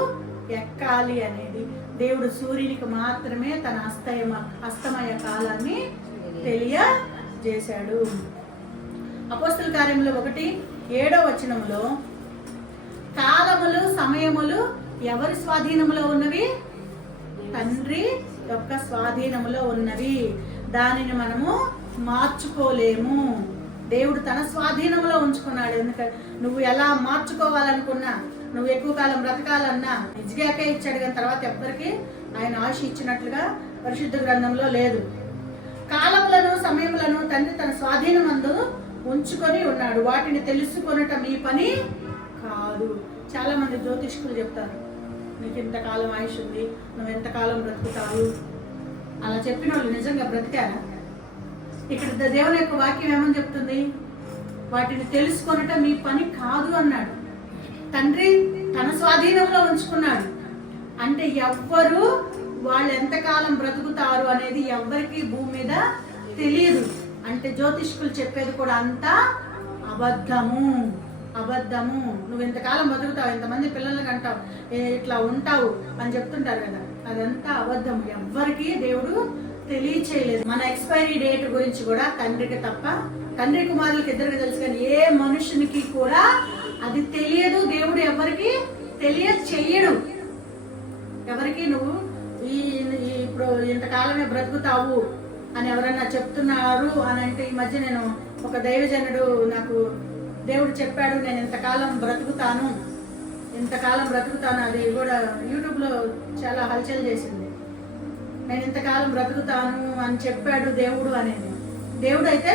ఎక్కాలి అనేది. దేవుడు సూర్యునికి మాత్రమే తన అస్తమయ కాలాన్ని తెలియజేశాడు. అపోస్తల కార్యములు 1:7 కాలములు సమయములు ఎవరి స్వాధీనములో ఉన్నవి? తండ్రి యొక్క స్వాధీనములో ఉన్నవి. దానిని మనము మార్చుకోలేము. దేవుడు తన స్వాధీనంలో ఉంచుకున్నాడు. ఎందుకంటే నువ్వు ఎలా మార్చుకోవాలనుకున్నా, నువ్వు ఎక్కువ కాలం బ్రతకాలన్నా హిజ్కియాకే ఇచ్చాడు, కానీ తర్వాత ఎవ్వరికి ఆయన ఆశ ఇచ్చినట్లుగా పరిశుద్ధ గ్రంథంలో లేదు. కాలములను సమయములను తండ్రి తన స్వాధీనమందు ఉంచుకొని ఉన్నాడు. వాటిని తెలుసుకొనటం మీ పని కాదు. చాలా మంది జ్యోతిష్కులు చెప్తారు, నీకు ఇంతకాలం ఆయుష్ ఉంది, నువ్వు ఎంతకాలం బ్రతుకుతావు. అలా చెప్పిన వాళ్ళు నిజంగా బ్రతికారా? ఇక్కడ దేవుని యొక్క వాక్యం ఏమని చెప్తుంది? వాటిని తెలుసుకొనటం మీ పని కాదు అన్నాడు. తండ్రి తన స్వాధీనంలో ఉంచుకున్నాడు. అంటే ఎవ్వరు వాళ్ళు ఎంతకాలం బ్రతుకుతారు అనేది ఎవ్వరికి భూమి మీద తెలియదు. అంటే జ్యోతిష్కులు చెప్పేది కూడా అంతా అబద్ధము. నువ్వు ఇంతకాలం బతుకుతావు, ఇంతమంది పిల్లలకి అంటావు, ఇట్లా ఉంటావు అని చెప్తుంటారు కదా, అదంతా అబద్ధము. ఎవ్వరికి దేవుడు తెలియచేయలేదు. మన ఎక్స్పైరీ డేట్ గురించి కూడా తండ్రికి తప్ప, తండ్రి కుమారులకి ఇద్దరికి తెలుసు, కానీ ఏ మనుషునికి కూడా అది తెలియదు. దేవుడు ఎవరికి తెలియచేయడు. ఎవరికి నువ్వు ఇప్పుడు ఇంతకాలమే బ్రతుకుతావు అని ఎవరన్నా చెప్తున్నారు అని అంటే, ఈ మధ్య నేను ఒక దైవజనుడు నాకు దేవుడు చెప్పాడు, నేను ఇంతకాలం బ్రతుకుతాను, అది కూడా యూట్యూబ్లో చాలా హల్చల్ చేసింది. నేను ఇంతకాలం బ్రతుకుతాను అని చెప్పాడు దేవుడు అనేది. దేవుడు అయితే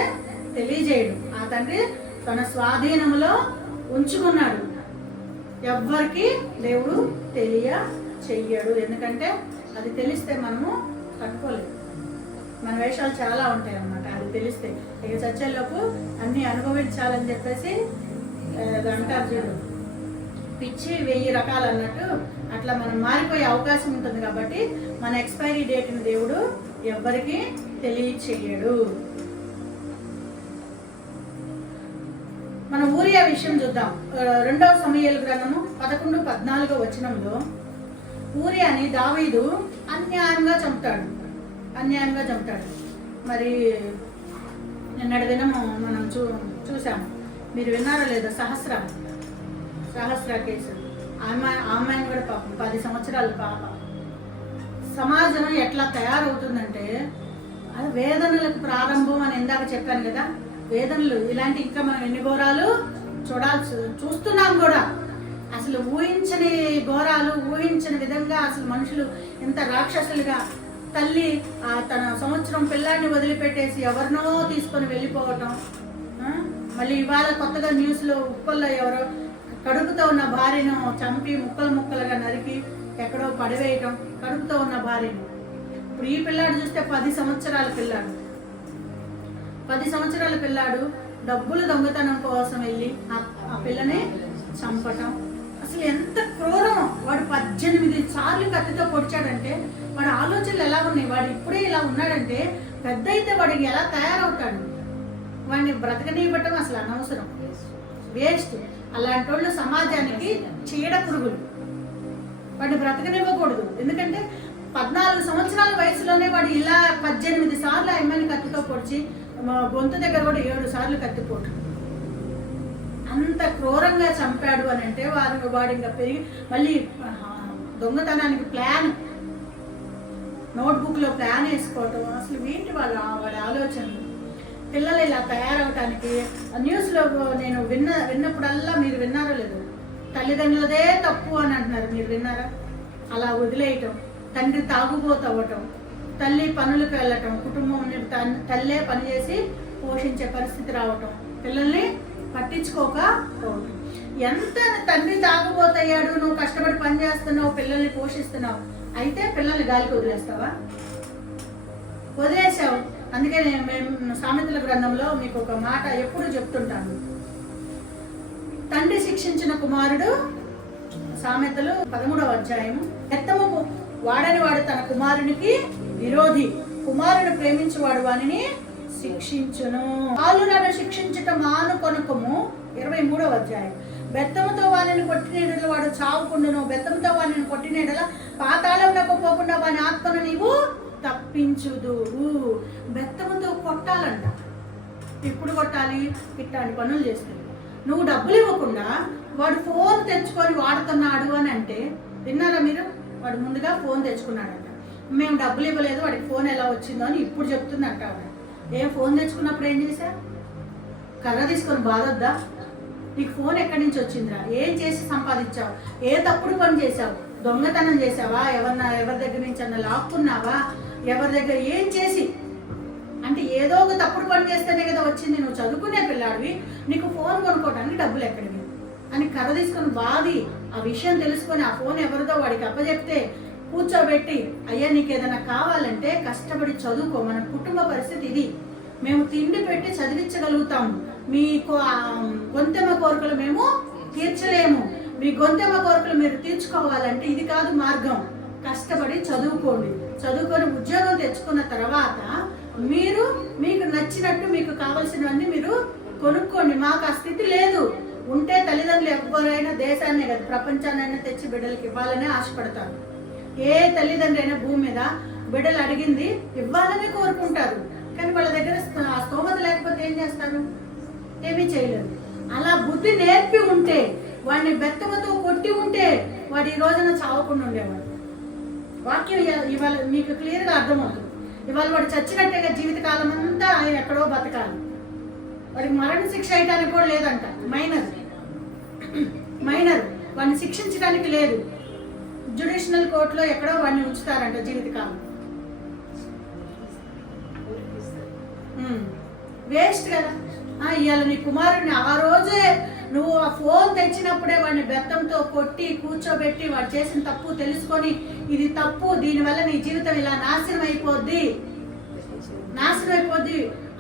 తెలియజేయడు. ఆ తండ్రి తన స్వాధీనంలో ఉంచుకున్నాడు. ఎవ్వరికి దేవుడు తెలియచెయ్యడు. ఎందుకంటే అది తెలిస్తే మనము తట్టుకోలేము. మన వేషాలు చాలా ఉంటాయి అన్నమాట. అది తెలిస్తే ఇక చచ్చేలోపు అన్నీ అనుభవించాలని చెప్పేసి అంటారు చూడు, పిచ్చి 1000 రకాలు అన్నట్టు అట్లా మనం మారిపోయే అవకాశం ఉంటుంది. కాబట్టి మన ఎక్స్పైరీ డేట్ని దేవుడు ఎవ్వరికి తెలియచేయడు. మన ఊరియా విషయం చూద్దాం. 2వ సమూయేలు గ్రంథము 11:14 ఊరియాని దావీదు అన్యాయంగా చంపుతాడు. మరి నిన్నటి దినము మనం చూసాము, మీరు విన్నారో లేదో, సహస్ర కేసు. అమ్మాయిని కూడా పాపం 10 సంవత్సరాల పాప. సమాజం ఎట్లా తయారవుతుందంటే అది వేదనలకు ప్రారంభం అని ఇందాక చెప్పాను కదా. వేదనలు ఇలాంటి ఇంకా మనం ఎన్ని ఘోరాలు చూస్తున్నాం కూడా. అసలు ఊహించని ఘోరాలు, ఊహించని విధంగా అసలు మనుషులు ఎంత రాక్షసులుగా, తల్లి తన సంవత్సరం పిల్లాన్ని వదిలిపెట్టేసి ఎవరినో తీసుకొని వెళ్ళిపోవటం. మళ్ళీ ఇవాళ కొత్తగా న్యూస్లో ఉప్పల్లో ఎవరో కడుపుతో ఉన్న భార్యను చంపి ముక్కలుగా నరికి ఎక్కడో పడివేయటం, కడుపుతో ఉన్న భార్యను. ఇప్పుడు ఈ పిల్లాడు చూస్తే 10 సంవత్సరాల పిల్లాడు డబ్బులు దొంగతనం కోసం వెళ్ళి ఆ పిల్లని చంపటం. అసలు ఎంత క్రూరమో. వాడు 18 సార్లు కత్తితో పొడిచాడంటే వాడి ఆలోచనలు ఎలా ఉన్నాయి? వాడు ఇప్పుడే ఇలా ఉన్నాడంటే పెద్ద అయితే వాడికి ఎలా తయారవుతాడు? వాడిని బ్రతకనివ్వటం అసలు అనవసరం, వేస్ట్. అలాంటి వాళ్ళు సమాజానికి చీడ పురుగులు. వాడిని బ్రతకనివ్వకూడదు. ఎందుకంటే 14 సంవత్సరాల వయసులోనే వాడు ఇలా 18 సార్లు ఆ అమ్మాయిని కత్తితో పొడిచి గొంతు దగ్గర కూడా 7 సార్లు కత్తిపోటు. అంత క్రూరంగా చంపాడు అని అంటే వాడు ఇంకా పెరిగి మళ్ళీ దొంగతనానికి ప్లాన్, నోట్బుక్లో ప్లాన్ వేసుకోవటం. అసలు ఏంటి వాడి ఆలోచనలు? పిల్లలు ఇలా తయారవటానికి న్యూస్లో నేను విన్నప్పుడల్లా, మీరు విన్నారో లేదు, తల్లిదండ్రులదే తప్పు అని అంటున్నారు. మీరు విన్నారా? అలా వదిలేయటం, తండ్రి తాగుబోతవ్వటం, తల్లి పనులకు వెళ్ళటం, కుటుంబం తల్లే పనిచేసి పోషించే పరిస్థితి రావటం, పిల్లల్ని పట్టించుకోకపోవడం. ఎంత తండ్రి తాగుబోతయ్యాడు, నువ్వు కష్టపడి పని చేస్తున్నావు, పిల్లల్ని పోషిస్తున్నావు, అయితే పిల్లల్ని గాలికి వదిలేస్తావా? వదిలేసావు. అందుకే మేము సామెతల గ్రంథంలో మీకు ఒక మాట ఎప్పుడు చెప్తుంటాను. తండ్రి శిక్షించిన కుమారుడు, సామెతలు 13వ అధ్యాయము, బెత్తము వాడని వాడు తన కుమారునికి విరోధి, కుమారుని ప్రేమించువాడు వానిని శిక్షించును. బాలులను శిక్షించుట మానుకొనకము, 23వ అధ్యాయం, బెత్తముతో వానిని కొట్టినేడల వాడు చావుకుండును, బెత్తంతో వానిని కొట్టినేడల పాతాళంలోకి పోకుండా వాని ఆత్మను నీవు తప్పించుదువు. బెత్తముతో కొట్టాలంట. ఎప్పుడు కొట్టాలి? ఇట్లాంటి పనులు చేస్తాడు. నువ్వు డబ్బులు ఇవ్వకుండా వాడు ఫోన్ తెచ్చుకొని వాడుతున్నాడు అని అంటే విన్నారా మీరు? వాడు ముందుగా ఫోన్ తెచ్చుకున్నాడంట. మేము డబ్బులు ఇవ్వలేదు, వాడికి ఫోన్ ఎలా వచ్చిందో అని ఇప్పుడు చెప్తుందంట ఆవిడ. ఏం ఫోన్ తెచ్చుకున్నప్పుడు ఏం చేశా? కర్ర తీసుకొని బాధొద్దా? నీకు ఫోన్ ఎక్కడి నుంచి వచ్చిందిరా? ఏం చేసి సంపాదించావు? ఏ తప్పుడు పని చేసావు? దొంగతనం చేసావా? ఎవరి దగ్గర నుంచి అన్న లాక్కున్నావా? ఎవరి దగ్గర ఏం చేసి? అంటే ఏదో ఒక తప్పుడు పని చేస్తేనే కదా వచ్చింది. నువ్వు చదువుకునే పిల్లాడివి, నీకు ఫోన్ కొనుక్కోవడానికి డబ్బులు ఎక్కడివి అని కర్ర తీసుకొని బాధి ఆ విషయం తెలుసుకొని ఆ ఫోన్ ఎవరిదో వాడికి అప్పచెప్తే కూర్చోబెట్టి, అయ్యా నీకు ఏదైనా కావాలంటే కష్టపడి చదువుకో, మన కుటుంబ పరిస్థితి ఇది, మేము తిండి పెట్టి చదివించగలుగుతాము, మీ గొంతెమ్మ కోరికలు మేము తీర్చలేము, మీ గొంతెమ్మ కోరికలు మీరు తీర్చుకోవాలంటే ఇది కాదు మార్గం, కష్టపడి చదువుకోండి, చదువుకొని ఉద్యోగం తెచ్చుకున్న తర్వాత మీకు నచ్చినట్టు మీకు కావలసినవన్నీ మీరు కొనుక్కోండి. మాకు ఆ స్థితి లేదు. ఉంటే తల్లిదండ్రులు ఎవరైనా దేశాన్నే కదా ప్రపంచాన్నైనా తెచ్చి బిడ్డలకి ఇవ్వాలనే ఆశపడతారు. ఏ తల్లిదండ్రి అయినా భూమి మీద బిడ్డలు అడిగింది ఇవ్వాలనే కోరుకుంటారు. కానీ వాళ్ళ దగ్గర ఆ స్తోమత లేకపోతే ఏం చేస్తారు? ఏమీ చేయలేరు. అలా బుద్ధి నేర్పి ఉంటే, వాడిని బెత్తమతో కొట్టి ఉంటే వాడు ఈ రోజున చావకుండా ఉండేవాడు. వాక్యం ఇవాళ మీకు క్లియర్గా అర్థమవుతుంది. ఇవాళ వాడు చచ్చినట్టేగా జీవితకాలం అంతా ఆయన ఎక్కడో బతకాలి. వాడికి మరణ శిక్ష వేయడానికి కూడా లేదంట. మైనర్ వాడిని శిక్షించడానికి లేదు. జ్యుడిషియల్ కోర్టులో ఎక్కడో వాడిని ఉంచుతారంట జీవితకాలం. వేస్ట్ కదా. ఇవాళ నీ కుమారుడిని ఆ రోజే నువ్వు ఆ ఫోన్ తెచ్చినప్పుడే వాడిని బెత్తంతో కొట్టి కూర్చోబెట్టి వాడు చేసిన తప్పు తెలుసుకొని ఇది తప్పు, దీనివల్ల నీ జీవితం ఇలా నాశనం అయిపోద్ది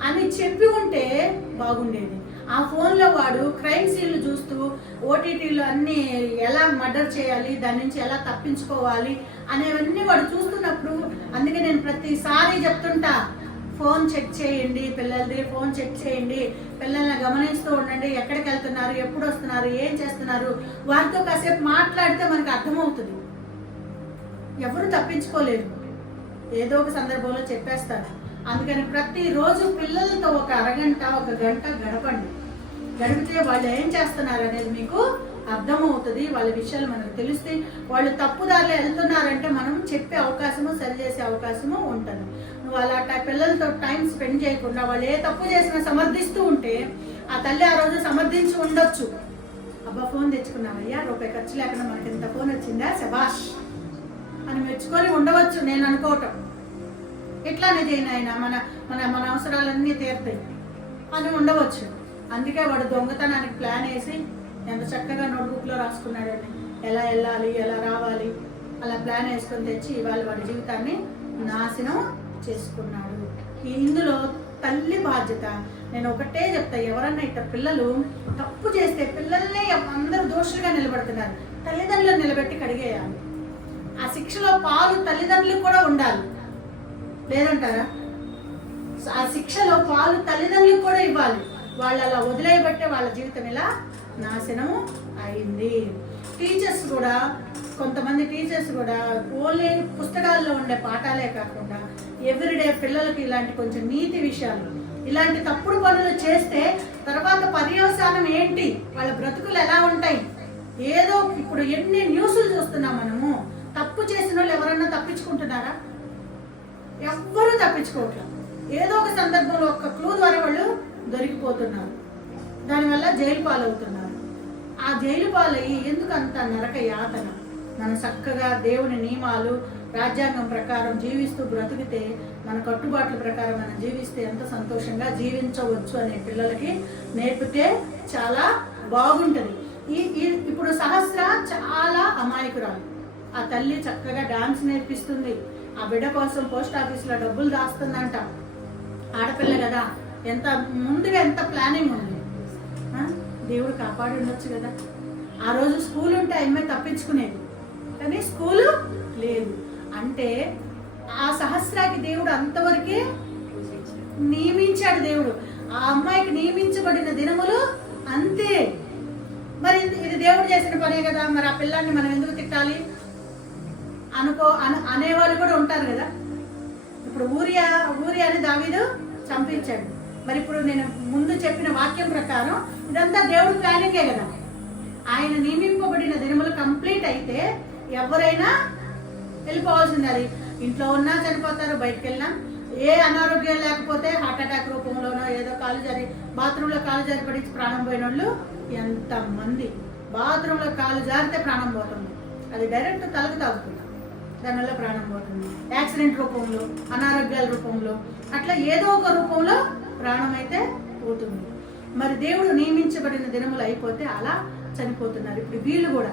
అని చెప్పి ఉంటే బాగుండేది. ఆ ఫోన్లో వాడు క్రైమ్ సీన్లు చూస్తూ ఓటీటీలో అన్ని ఎలా మర్డర్ చేయాలి, దాని నుంచి ఎలా తప్పించుకోవాలి అనేవన్నీ వాడు చూస్తున్నప్పుడు, అందుకే నేను ప్రతిసారి చెప్తుంటా, ఫోన్ చెక్ చేయండి పిల్లలది, ఫోన్ చెక్ చేయండి, పిల్లల్ని గమనిస్తూ ఉండండి, ఎక్కడికి వెళ్తున్నారు, ఎప్పుడు వస్తున్నారు, ఏం చేస్తున్నారు, వారితో కాసేపు మాట్లాడితే మనకు అర్థమవుతుంది. ఎవరు తప్పించుకోలేరు, ఏదో ఒక సందర్భంలో చెప్పేస్తారు. అందుకని ప్రతిరోజు పిల్లలతో ఒక అరగంట, ఒక గంట గడిపితే వాళ్ళు ఏం చేస్తున్నారు అనేది మీకు అర్థమవుతుంది. వాళ్ళ విషయాలు మనకు తెలిస్తే, వాళ్ళు తప్పుదారిలో వెళ్తున్నారంటే మనం చెప్పే అవకాశము, సరి చేసే అవకాశము ఉంటుంది. నువ్వు అలా పిల్లలతో టైం స్పెండ్ చేయకుండా వాళ్ళు ఏ తప్పు చేసినా సమర్థిస్తూ ఉంటే, ఆ తల్లి ఆ రోజు సమర్థించి ఉండొచ్చు. అబ్బా ఫోన్ తెచ్చుకున్నావయ్యా, రూపాయి ఖర్చు లేకుండా మనకి ఇంత ఫోన్ వచ్చిందా, శబాష్ అని మెచ్చుకొని ఉండవచ్చు నేను అనుకోవటం. ఇట్లానే చేయను ఆయన మన మన మన అవసరాలన్నీ తీరుతాయి అని ఉండవచ్చు. అందుకే వాడు దొంగతనానికి ప్లాన్ వేసి ఎంత చక్కగా నోట్బుక్లో రాసుకున్నాడండి, ఎలా వెళ్ళాలి, ఎలా రావాలి, అలా ప్లాన్ వేసుకొని తెచ్చి ఇవాళ వాడి జీవితాన్ని నాశనం చేసుకున్నాడు. ఇందులో తల్లి బాధ్యత. నేను ఒకటే చెప్తా, ఎవరన్నా ఇట్లా పిల్లలు తప్పు చేస్తే పిల్లల్ని అందరూ దోషులుగా నిలబడుతున్నారు, తల్లిదండ్రులను నిలబెట్టి కడిగేయాలి. ఆ శిక్షలో పాలు తల్లిదండ్రులకు కూడా ఉండాలి, లేదంటారా? ఆ శిక్షలో పాలు తల్లిదండ్రులకు కూడా ఇవ్వాలి. వాళ్ళు అలా వదిలేయబట్టే వాళ్ళ జీవితం ఇలా నాశనం అయింది. టీచర్స్ కూడా, కొంతమంది టీచర్స్ కూడా ఓన్లీ పుస్తకాల్లో ఉండే పాఠాలే కాకుండా ఎవ్రీడే పిల్లలకి ఇలాంటి కొంచెం నీతి విషయాలు, ఇలాంటి తప్పుడు పనులు చేస్తే తర్వాత పర్యవసానం ఏంటి, వాళ్ళ బ్రతుకులు ఎలా ఉంటాయి, ఏదో ఇప్పుడు ఎన్ని న్యూస్లు చూస్తున్నాం మనము. తప్పు చేసిన వాళ్ళు ఎవరన్నా తప్పించుకుంటున్నారా? ఎవ్వరూ తప్పించుకోవట్లేదు. ఏదో ఒక సందర్భంలో ఒక క్లూ ద్వారా వాళ్ళు దొరికిపోతున్నారు, దానివల్ల జైలు పాలవుతున్నారు. ఆ జైలు పాలయ్యి ఎందుకు అంత నరక యాతన? మనం చక్కగా దేవుని నియమాలు, రాజ్యాంగం ప్రకారం జీవిస్తూ బ్రతికితే, మన కట్టుబాట్ల ప్రకారం మనం జీవిస్తే ఎంత సంతోషంగా జీవించవచ్చు అనే పిల్లలకి నేర్పితే చాలా బాగుంటుంది. ఇప్పుడు సహస్ర చాలా అమాయకురాలు. ఆ తల్లి చక్కగా డాన్స్ నేర్పిస్తుంది, ఆ బిడ్డ కోసం పోస్ట్ ఆఫీస్లో డబ్బులు దాస్తుందంట. ఆడపిల్ల కదా, ఎంత ముందుగా ఎంత ప్లానింగ్ ఉంది. దేవుడు కాపాడి ఉండొచ్చు కదా. ఆ రోజు స్కూల్ ఉంటే అమ్మాయి తప్పించుకునేది, కానీ స్కూలు లేదు. అంటే ఆ సహస్రాకి దేవుడు అంతవరకే నియమించాడు. దేవుడు ఆ అమ్మాయికి నియమించబడిన దినములు అంతే. మరి ఇది దేవుడు చేసిన పనే కదా, మరి ఆ పిల్లాన్ని మనం ఎందుకు తిట్టాలి అనేవాళ్ళు కూడా ఉంటారు కదా. ఇప్పుడు ఊరియాని దావీదు చంపించాడు. మరి ఇప్పుడు నేను ముందు చెప్పిన వాక్యం ప్రకారం ఇదంతా దేవుడు ప్లానింగే కదా. ఆయన నియమింపబడిన దినములు కంప్లీట్ అయితే ఎవరైనా వెళ్ళిపోవాల్సింది. అది ఇంట్లో ఉన్నా చనిపోతారు, బయటకు వెళ్ళినా. ఏ అనారోగ్యం లేకపోతే హార్ట్ అటాక్ రూపంలోనో ఏదో కాలు జారి బాత్రూంలో కాలు జారి పడి ప్రాణం పోయిన వాళ్ళు ఎంతమంది. బాత్రూంలో కాలు జారితే ప్రాణం పోతుంది, అది డైరెక్ట్ తలకు తాగుతుంది, దానివల్ల ప్రాణం పోతుంది. యాక్సిడెంట్ రూపంలో, అనారోగ్యాల రూపంలో, అట్లా ఏదో ఒక రూపంలో ప్రాణం అయితే పోతుంది. మరి దేవుడు నియమించబడిన దినములు అయిపోతే అలా చనిపోతున్నారు. ఇప్పుడు వీళ్ళు కూడా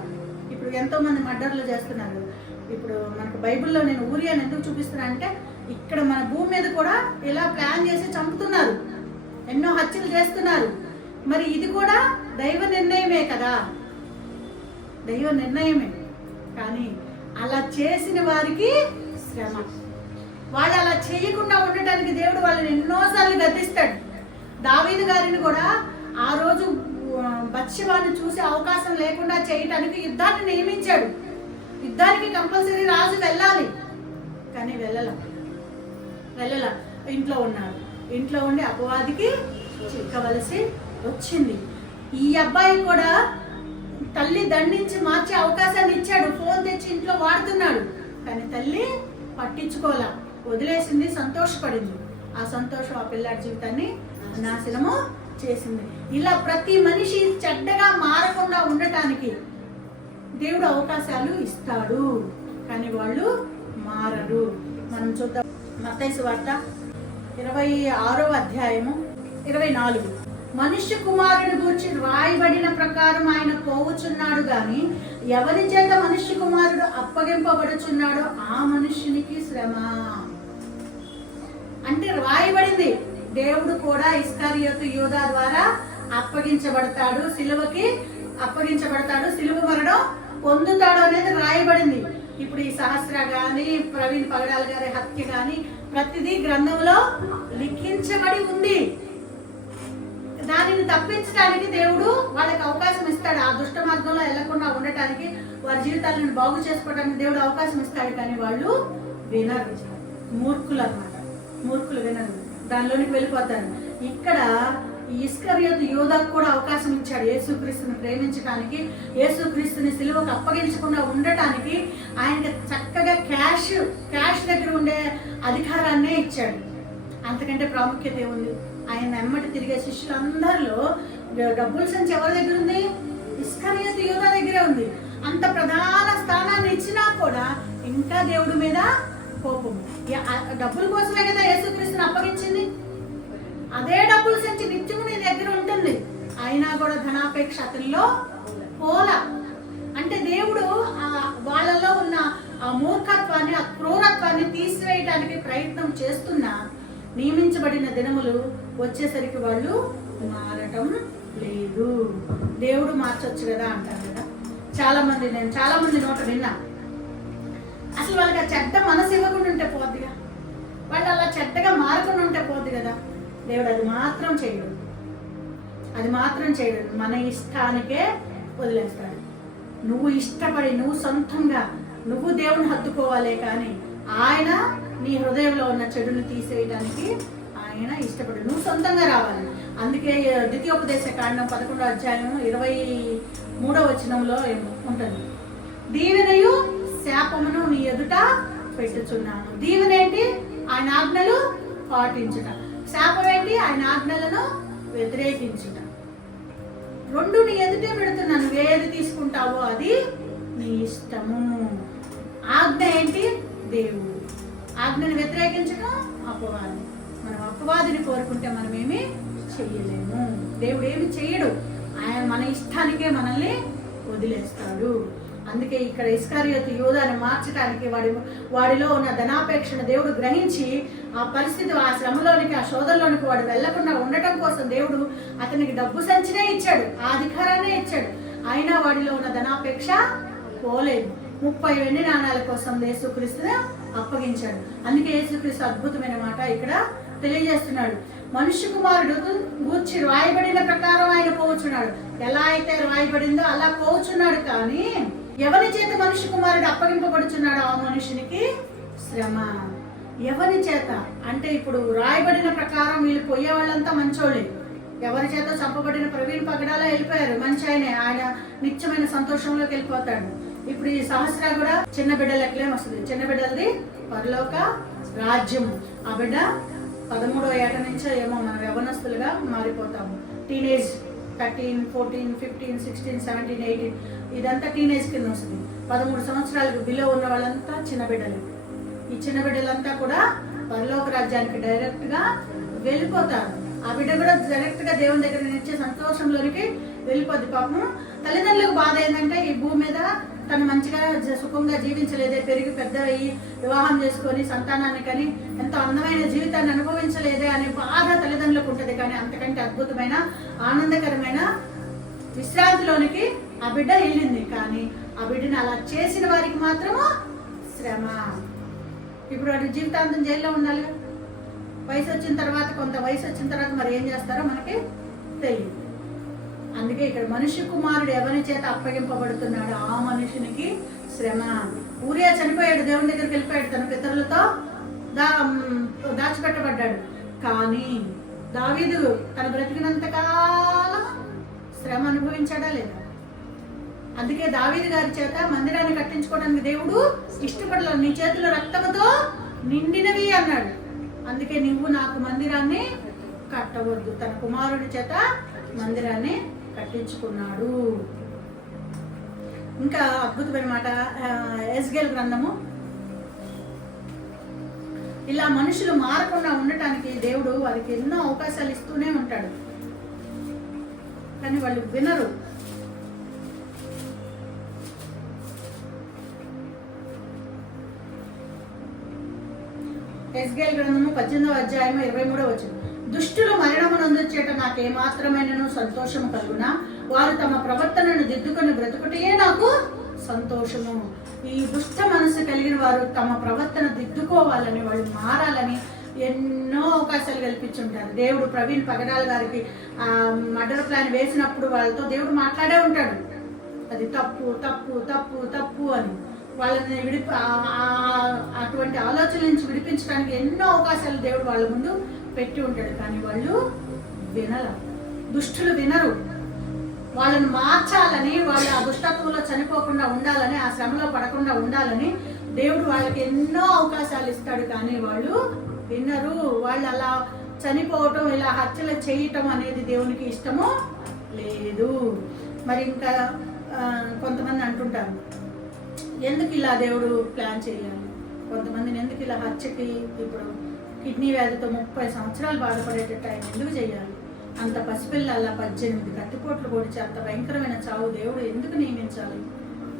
ఇప్పుడు ఎంతో మంది మర్డర్లు చేస్తున్నారు. ఇప్పుడు మనకు బైబిల్లో నేను ఊరియాని ఎందుకు చూపిస్తున్నా అంటే, ఇక్కడ మన భూమి మీద కూడా ఇలా ప్లాన్ చేసి చంపుతున్నారు, ఎన్నో హత్యలు చేస్తున్నారు. మరి ఇది కూడా దైవ నిర్ణయమే కదా, దైవ నిర్ణయమే. కానీ అలా చేసిన వారికి శ్రమ. వాళ్ళు అలా చేయకుండా ఉండటానికి దేవుడు వాళ్ళని ఎన్నోసార్లు గద్దిస్తాడు. దావీదు గారిని కూడా ఆ రోజు బత్షెబాను చూసే అవకాశం లేకుండా చేయటానికి యుద్ధాన్ని నియమించాడు. యుద్ధానికి కంపల్సరీ రాజు వెళ్ళాలి, కానీ వెళ్ళలా. ఇంట్లో ఉన్నాడు. ఇంట్లో ఉండి అపవాదికి చిక్కవలసి వచ్చింది. ఈ అబ్బాయి కూడా తల్లి దండించి మార్చే అవకాశాన్ని ఇచ్చాడు. ఫోన్ తెచ్చి ఇంట్లో వాడుతున్నాడు, కానీ తల్లి పట్టించుకోలే, వదిలేసింది, సంతోషపడింది. ఆ సంతోషం ఆ పిల్లాడి జీవితాన్ని నాశనము చేసింది. ఇలా ప్రతి మనిషి చెడ్డగా మారకుండా ఉండటానికి దేవుడు అవకాశాలు ఇస్తాడు, కానీ వాళ్ళు మారరు. మనం చూద్దాం మత్తయి సువార్త 26వ అధ్యాయము 24. మనుష్య కుమారుని గూర్చి రాయబడిన ప్రకారం ఆయన పోవుచున్నాడు గాని ఎవరి చేత మనుష్య కుమారుడు అప్పగింపబడుచున్నాడో ఆ మనుష్యునికి శ్రమ. అంటే రాయబడింది, దేవుడు కూడా ఇస్కరియోతు యూదా ద్వారా అప్పగించబడతాడు, సిలువకి అప్పగించబడతాడు, సిలువ మరణం పొందుతాడు అనేది రాయబడింది. ఇప్పుడు ఈ సహస్ర గాని, ప్రవీణ్ పగడాల గారి హత్య గాని ప్రతిదీ గ్రంథంలో లిఖించబడి ఉంది. దానిని తప్పించడానికి దేవుడు వాళ్ళకి అవకాశం ఇస్తాడు. ఆ దుష్ట మార్గంలో వెళ్లకుండా ఉండటానికి, వారి జీవితాలను బాగు చేసుకోవడానికి దేవుడు అవకాశం ఇస్తాడు, కానీ వాళ్ళు వినరు. మూర్ఖులు అన్నమాట, మూర్ఖులు వినరు, దానిలోనికి వెళ్ళిపోతారు. ఇక్కడ ఇస్కరియోతు యూదాకు కూడా అవకాశం ఇచ్చాడు యేసుక్రీస్తుని ప్రేమించడానికి, యేసుక్రీస్తుని సిలువకు అప్పగించకుండా ఉండటానికి. ఆయనకి చక్కగా క్యాష్ దగ్గర ఉండే అధికారాన్నే ఇచ్చాడు. అంతకంటే ప్రాముఖ్యత ఏముంది? ఆయన వెంబడి తిరిగే శిష్యులందరిలో డబ్బుల సంచి ఎవరి దగ్గర ఉంది? ఇస్కరియోతు యూదా దగ్గరే ఉంది. అంత ప్రధాన స్థానాన్ని ఇచ్చినా కూడా ఇంకా దేవుడి మీద కోపం. డబ్బుల కోసమే కదా యేసుక్రీస్తుని అప్పగించింది. అదే డబ్బుల సంచి నిత్యము నీ దగ్గర ఉంటుంది, అయినా కూడా ధనాపేక్ష అతనిలో పోలా. అంటే దేవుడు వాళ్ళలో ఉన్న ఆ మూర్ఖత్వాన్ని, ఆ క్రూరత్వాన్ని తీసివేయడానికి ప్రయత్నం చేస్తున్నా నియమించబడిన దినములు వచ్చేసరికి వాళ్ళు మారటం లేదు. దేవుడు మార్చొచ్చు కదా అంటారు కదా నేను చాలా మంది నోట విన్నా. అసలు వాళ్ళకి ఆ చెడ్డ మనసు ఇవ్వకుండా ఉంటే పోద్దిగా, వాళ్ళు అలా చెడ్డగా మారకుండా ఉంటే పోద్ది కదా. దేవుడు అది మాత్రం చేయడు. మన ఇష్టానికే వదిలేస్తాడు. నువ్వు ఇష్టపడి, నువ్వు సొంతంగా నువ్వు దేవుని హత్తుకోవాలే, కానీ ఆయన నీ హృదయంలో ఉన్న చెడును తీసేయడానికి ఆయన ఇష్టపడు. నువ్వు సొంతంగా రావాలి. అందుకే ద్వితీయోపదేశ కాండం 11వ అధ్యాయం 23వ వచనంలో ఉంటుంది, దీవెనయు శాపమును నీ ఎదుట పెట్టుచున్నాను. దీవెన ఏంటి? ఆయన ఆజ్ఞలు పాటించుట. శాపం ఏంటి? ఆయన ఆజ్ఞలను వ్యతిరేకించుట. రెండు నీ ఎదుటే పెడుతున్నాను. నువ్వేది తీసుకుంటావో అది నీ ఇష్టము. ఆజ్ఞ ఏంటి? దేవుడు. ఆజ్ఞను వ్యతిరేకించడం అపవాది. మనం అపవాదిని కోరుకుంటే మనం ఏమి చెయ్యలేము. దేవుడు ఏమి చెయ్యడు, ఆయన మన ఇష్టానికే మనల్ని వదిలేస్తాడు. అందుకే ఇక్కడ ఇస్కరియోతు యూదాని మార్చడానికి వాడిలో ఉన్న ధనాపేక్షను దేవుడు గ్రహించి ఆ పరిస్థితి, ఆ శ్రమలోనికి, ఆ శోధనలోనికి వాడు వెళ్లకుండా ఉండటం కోసం దేవుడు అతనికి డబ్బు సంచినే ఇచ్చాడు, ఆ అధికారాన్ని ఇచ్చాడు. అయినా వాడిలో ఉన్న ధనాపేక్ష పోలేదు. 30 వెండి నాణాల కోసం యేసుక్రీస్తును అప్పగించాడు. అందుకే యేసుక్రీస్తు అద్భుతమైన మాట ఇక్కడ తెలియజేస్తున్నాడు. మనుష్య కుమారుడు గూర్చి రాయబడిన ప్రకారం ఆయన పోవచ్చున్నాడు. ఎలా అయితే రాయబడిందో అలా పోవచ్చున్నాడు. కానీ ఎవరి చేత మనుష్య కుమారుడు అప్పగింపబడుచున్నాడు ఆ మనుషునికి శ్రమ. ఎవరి చేత అంటే ఇప్పుడు రాయబడిన ప్రకారం వీళ్ళు పోయే వాళ్ళంతా మంచోళ్ళే. ఎవరి చేత చంపబడిన ప్రవీణ్ పగడాల వెళ్ళిపోయారు, మంచి ఆయన నిత్యమైన సంతోషంలోకి వెళ్ళిపోతాడు. ఇప్పుడు ఈ సహస్ర కూడా చిన్న బిడ్డలు ఎక్కలేం వస్తుంది. చిన్న బిడ్డలది పరలోక రాజ్యము. ఆ బిడ్డ 13వ ఏట నుంచో ఏమో మనం యవనస్తులుగా మారిపోతాము. టీనేజ్ 13, 14, 15, 16, 17, 18 ఇదంతా టీనేజ్ కింద వస్తుంది. 13 సంవత్సరాలకు బిలో ఉన్న వాళ్ళంతా చిన్న బిడ్డలు. ఈ చిన్న బిడ్డలంతా కూడా పరలోక రాజ్యానికి డైరెక్ట్ గా వెళ్ళిపోతారు. ఆ బిడ్డ కూడా డైరెక్ట్ గా దేవుని దగ్గర నిచ్చే సంతోషంలోనికి వెళ్ళిపోద్ది. పాపం తల్లిదండ్రులకు బాధ ఏంటంటే ఈ భూమి మీద తను మంచిగా సుఖంగా జీవించలేదే, పెరిగి పెద్ద అయ్యి వివాహం చేసుకొని సంతానాన్ని కానీ ఎంతో అందమైన జీవితాన్ని అనుభవించలేదే అనే బాధ తల్లిదండ్రులకు ఉంటుంది. కానీ అంతకంటే అద్భుతమైన ఆనందకరమైన విశ్రాంతిలోనికి ఆ బిడ్డ వెళ్ళింది. కానీ ఆ బిడ్డని అలా చేసిన వారికి మాత్రము శ్రమ. ఇప్పుడు వాడి జీవితాంతం జైల్లో ఉండాలి. వయసు వచ్చిన తర్వాత, కొంత వయసు వచ్చిన తర్వాత మరి ఏం చేస్తారో మనకి తెలియదు. అందుకే ఇక్కడ మనుష్య కుమారుడు ఎవరి చేత అప్పగింపబడుతున్నాడు ఆ మనుషునికి శ్రమ. ఊరియా చనిపోయాడు, దేవుని దగ్గరికి వెళ్ళిపోయాడు, తన పితరులతో దాచిపెట్టబడ్డాడు. కానీ దావీదు తన బ్రతికినంత కాలం శ్రమ అనుభవించాడా లేదా? అందుకే దావీదు గారి చేత మందిరాన్ని కట్టించుకోవడానికి దేవుడు ఇష్టపడలేదు. నీ చేతిలో రక్తముతో నిండినవి అన్నాడు. అందుకే నువ్వు నాకు మందిరాన్ని కట్టవద్దు. తన కుమారుడి చేత మందిరాన్ని కట్టించుకున్నాడు. ఇంకా అద్భుతమైన మాట ఎస్గేల్ గ్రంథము. ఇలా మనుషులు మారకుండా ఉండటానికి దేవుడు వారికి ఎన్నో అవకాశాలు ఇస్తూనే ఉంటాడు. కానీ వాళ్ళు వినరు. ఎస్గేల్ గ్రంథము 18వ అధ్యాయము 23వ వచనం. దుష్టులు మరణమునందుచేట నాకేమాత్రమైనను సంతోషము కలుగునా, వారు తమ ప్రవర్తనను దిద్దుకొని బ్రతుకుటే నాకు సంతోషము. ఈ దుష్ట మనసు కలిగిన వారు తమ ప్రవర్తన దిద్దుకోవాలని, వాళ్ళు మారాలని ఎన్నో అవకాశాలు కల్పించుంటారు. దేవుడు ప్రవీణ్ పగడాల గారికి మర్డర్ ప్లాన్ వేసినప్పుడు వాళ్ళతో దేవుడు మాట్లాడే ఉంటాడు. అది తప్పు తప్పు తప్పు తప్పు అని వాళ్ళని అటువంటి ఆలోచన నుంచి విడిపించడానికి ఎన్నో అవకాశాలు దేవుడు వాళ్ళ ముందు పెట్టి ఉంటాడు. కానీ వాళ్ళు వినరు. దుష్టులు వినరు. వాళ్ళని మార్చాలని, వాళ్ళు ఆ దుష్టత్వంలో చనిపోకుండా ఉండాలని, ఆ శ్రమలో పడకుండా ఉండాలని దేవుడు వాళ్ళకి ఎన్నో అవకాశాలు ఇస్తాడు. కానీ వాళ్ళు వినరు. వాళ్ళు అలా చనిపోవటం, ఇలా హత్యలు చేయటం అనేది దేవునికి ఇష్టము లేదు. మరి ఇంకా కొంతమంది అంటుంటారు, ఎందుకు ఇలా దేవుడు ప్లాన్ చేయాలి, కొంతమందిని ఎందుకు ఇలా హత్యకి, ఇప్పుడు కిడ్నీ వ్యాధితో 30 సంవత్సరాలు బాధపడేటట్టు ఆయన ఎందుకు చేయాలి, అంత పసిపిల్ల అలా 18 కత్తిపోట్లు పొడిచి అంత భయంకరమైన చావు దేవుడు ఎందుకు నియమించాలి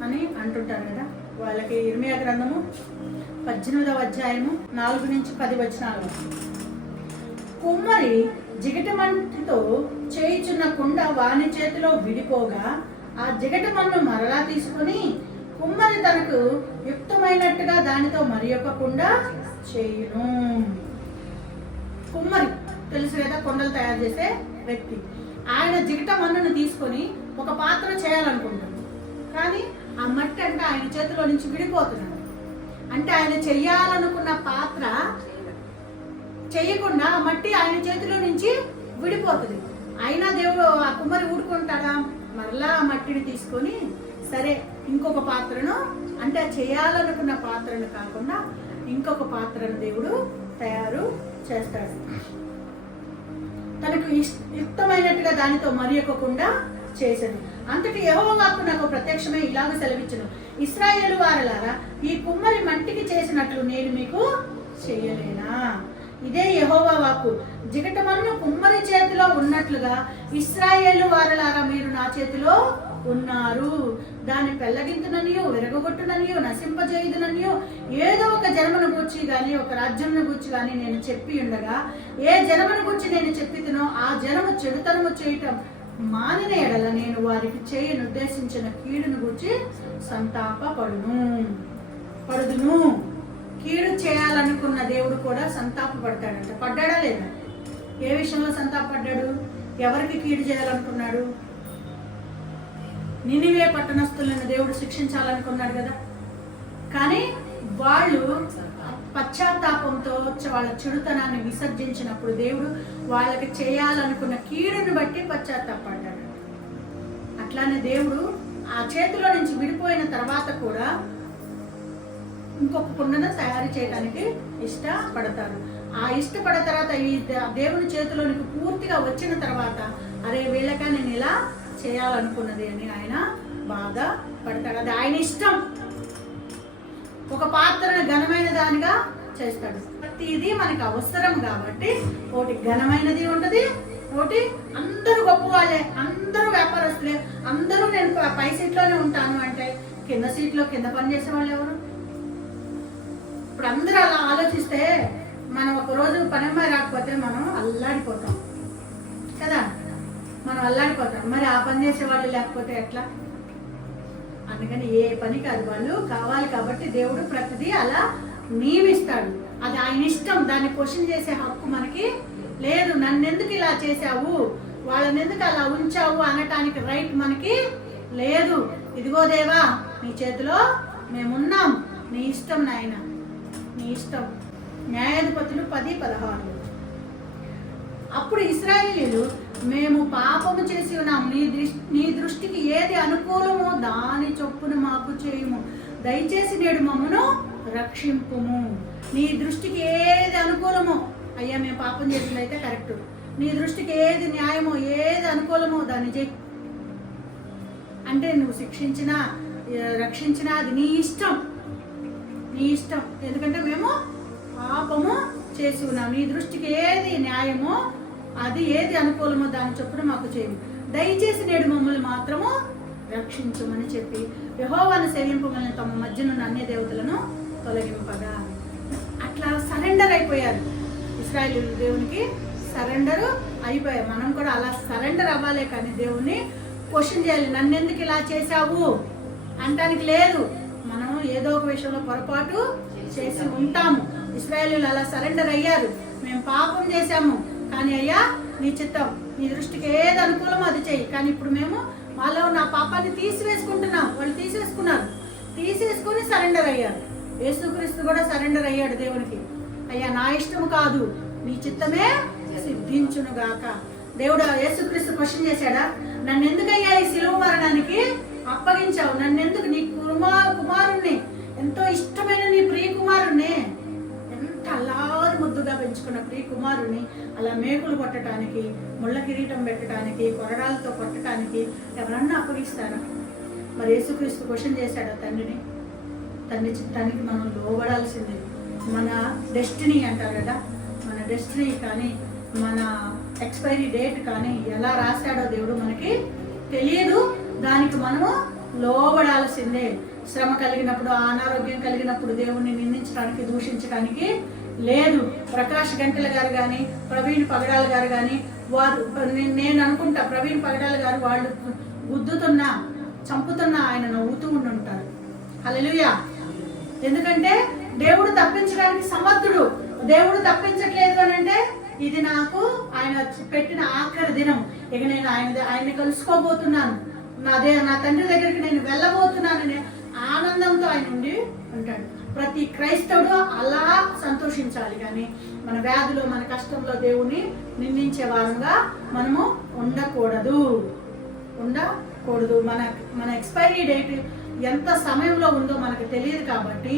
అని అంటుంటారు కదా. వాళ్ళకి ఇర్మియా గ్రంథము 18వ అధ్యాయము 4 నుంచి 10 వచనాలు. కుమ్మరి జిగటమంటితో చేయుచున్న కుండ వాని చేతిలో విడిపోగా ఆ జిగటమన్ను మరలా తీసుకుని కుమ్మరి తనకు యుక్తమైనట్టుగా దానితో మరి ఒక కుండ చేయును. కుమ్మరి తెలుసు కదా, కొండలు తయారు చేసే వ్యక్తి. ఆయన జిగట మన్నును తీసుకొని ఒక పాత్ర చేయాలనుకుంటాడు. కానీ ఆ మట్టి అంటే ఆయన చేతిలో నుంచి విడిపోతున్నాడు. అంటే ఆయన చెయ్యాలనుకున్న పాత్ర చెయ్యకుండా ఆ మట్టి ఆయన చేతిలో నుంచి విడిపోతుంది. అయినా దేవుడు ఆ కుమ్మరి ఊడుకుంటాడా? మరలా ఆ మట్టిని తీసుకొని సరే ఇంకొక పాత్రను, అంటే చేయాలనుకున్న పాత్రను కాకుండా ఇంకొక పాత్రను దేవుడు తయారు చేస్తాడు. తనకు యుక్తమైనట్టుగా దానితో మరి ఒక కుండ చేశాను. అంతటి యెహోవా వాక్కు నాకు ప్రత్యక్షమై ఇలాగ సెలవిచ్చును, ఇశ్రాయేలు వారలారా, ఈ కుమ్మరి మట్టికి చేసినట్లు నేను మీకు చేయలేనా? ఇదే యెహోవా వాక్కు. జిగటమన్ను కుమ్మరి చేతిలో ఉన్నట్లుగా ఇశ్రాయేలు వారలారా మీరు నా చేతిలో ఉన్నారు. దాన్ని పెళ్ళగింతుననియో విరగొట్టుననియో నశింపజేయుదుననియో ఏదో ఒక జనమును గూర్చి గాని ఒక రాజ్యమును గూర్చి గాని నేను చెప్పి ఉండగా, ఏ జనమును గూర్చి నేను చెప్పితునో ఆ జనము చెడుతనము చేయటం మానిన ఎడల నేను వారికి చేయనుద్దేశించిన కీడును గూర్చి పడుదును. కీడు చేయాలనుకున్న దేవుడు కూడా సంతాపపడతాడంట. పడ్డాడా లేదా? ఏ విషయంలో సంతాపడ్డాడు? ఎవరికి కీడు చేయాలనుకున్నాడు? నినివే పట్టణస్థులను దేవుడు శిక్షించాలనుకున్నాడు కదా. కానీ వాళ్ళు పశ్చాత్తాపంతో వాళ్ళ చెడుతనాన్ని విసర్జించినప్పుడు దేవుడు వాళ్ళకి చేయాలనుకున్న కీడుని బట్టి పశ్చాత్తాపడ్డాడు. అట్లానే దేవుడు ఆ చేతిలో నుంచి విడిపోయిన తర్వాత కూడా ఇంకొక కుండను తయారు చేయడానికి ఇష్టపడతారు. ఆ ఇష్టపడిన తర్వాత ఈ దేవుని చేతిలోనికి పూర్తిగా వచ్చిన తర్వాత, అరే వీళ్ళకా నేను ఇలా చేయాలనుకున్నది అని ఆయన బాధపడతాడు. అది ఆయన ఇష్టం. ఒక పాత్రను ఘనమైన దానిగా చేస్తాడు. ప్రతిదీ మనకు అవసరం కాబట్టి ఒకటి ఘనమైనది ఉంటుంది, ఒకటి అందరూ గొప్ప వాళ్ళే, అందరూ వ్యాపారస్తులే, అందరూ నేను పై సీట్లోనే ఉంటాను అంటే కింద సీట్లో కింద పనిచేసే వాళ్ళు ఎవరు? ఇప్పుడు అందరూ అలా ఆలోచిస్తే మనం ఒకరోజు పని అమ్మాయి రాకపోతే మనం అల్లాడిపోతాం కదా, మనం అల్లాడిపోతాం. మరి ఆ పని చేసే వాళ్ళు లేకపోతే ఎట్లా? అందుకని ఏ పని కాదు, వాళ్ళు కావాలి కాబట్టి దేవుడు ప్రతిదీ అలా నియమిస్తాడు. అది ఆయన ఇష్టం. దాన్ని క్వశ్చన్ చేసే హక్కు మనకి లేదు. నన్నెందుకు ఇలా చేశావు, వాళ్ళని ఎందుకు అలా ఉంచావు అనటానికి రైట్ మనకి లేదు. ఇదిగో దేవా నీ చేతిలో మేమున్నాం, నీ ఇష్టం నాయన, నీ ఇష్టం. న్యాయాధిపతులు 10:16. అప్పుడు ఇశ్రాయేలీయులు, మేము పాపము చేసి ఉన్నాం, నీ దృష్టికి ఏది అనుకూలమో దాని చొప్పున మాకు చేయుము, దయచేసి నేడు మమ్మను రక్షింపుము. నీ దృష్టికి ఏది అనుకూలమో, అయ్యా మేము పాపం చేసినైతే కరెక్ట్, నీ దృష్టికి ఏది న్యాయమో ఏది అనుకూలమో దాన్ని చేయి అంటే నువ్వు శిక్షించినా రక్షించినా అది నీ ఇష్టం, నీ ఇష్టం. ఎందుకంటే మేము పాపము చేసి ఉన్నాం, నీ దృష్టికి ఏది న్యాయమో అది ఏది అనుకూలమో దాని చొప్పున మాకు చేయము, దయచేసి నేడు మమ్మల్ని మాత్రము రక్షించమని చెప్పి యెహోవాను సేవింపమని తమ మధ్యనున్న అన్య దేవతలను తొలగింపగా అట్లా సరెండర్ అయిపోయారు ఇశ్రాయేలీయులు. దేవునికి సరెండర్ అయిపోయారు. మనం కూడా అలా సరెండర్ అవ్వాలే కానీ దేవుణ్ణి క్వశ్చన్ చేయాలి. నన్నెందుకు ఇలా చేశావు అంటానికి లేదు. మనం ఏదో ఒక విషయంలో పొరపాటు చేసి ఉంటాము. ఇశ్రాయేలీయులు అలా సరెండర్ అయ్యారు. మేము పాపం చేశాము కానీ అయ్యా నీ చిత్తం, నీ దృష్టికి ఏది అనుకూలమో అది చెయ్యి. కానీ ఇప్పుడు మేము వాళ్ళలో నా పాపాన్ని తీసివేసుకుంటున్నాం. వాళ్ళు తీసేసుకొని సరెండర్ అయ్యారు. యేసుక్రీస్తు కూడా సరెండర్ అయ్యాడు దేవునికి. అయ్యా నా ఇష్టము కాదు నీ చిత్తమే సిద్ధించునుగాక. దేవుడు యేసుక్రీస్తు క్వశ్చన్ చేశాడా, నన్ను ఎందుకయ్యా ఈ శిలువ మరణానికి అప్పగించావు, నన్నెందుకు నీ కుమారుణ్ణి, ఎంతో ఇష్టమైన నీ ప్రియ కుమారుణ్ణి, ఎంత అల్లారు ముద్దుగా పెంచుకున్న ప్రియ కుమారుణ్ణి అలా మేకులు కొట్టడానికి, ముళ్ళ కిరీటం పెట్టడానికి, కొరడాలతో కొట్టడానికి ఎవరన్నా అప్పగిస్తారా? మరి యేసుక్రీస్తు క్వశ్చన్ చేశాడు తండ్రిని. తండ్రి చిత్తానికి మనం లోబడాల్సిందే. మన డెస్టినీ అంటారు కదా, మన డెస్టినీ కానీ మన ఎక్స్పైరీ డేట్ కానీ ఎలా రాశాడో దేవుడు మనకి తెలియదు. దానికి మనము లోబడాల్సిందే. శ్రమ కలిగినప్పుడు, అనారోగ్యం కలిగినప్పుడు దేవుణ్ణి నిందించడానికి, దూషించడానికి లేదు. ప్రకాష్ గంటెల గారు కానీ, ప్రవీణ్ పగడాల గారు కానీ, వారు నేను అనుకుంటా ప్రవీణ్ పగడాల గారు వాళ్ళు గుద్దుతున్నా చంపుతున్నా ఆయన నవ్వుతూ ఉండుంటారు. హల్లెలూయా. ఎందుకంటే దేవుడు తప్పించడానికి సమర్థుడు. దేవుడు తప్పించట్లేదు అని అంటే ఇది నాకు ఆయన పెట్టిన ఆఖరి దినం, ఇక నేను ఆయన్ని కలుసుకోబోతున్నాను, నా తండ్రి దగ్గరికి నేను వెళ్ళబోతున్నాననే ఆనందంతో ఆయన ఉండి ఉంటాడు. ప్రతి క్రైస్తవుడు అలా సంతోషించాలి. కానీ మన వ్యాధిలో, మన కష్టంలో దేవుణ్ణి నిందించే వారంగా మనము ఉండకూడదు. మన ఎక్స్పైరీ డేట్ ఎంత సమయంలో ఉందో మనకు తెలియదు. కాబట్టి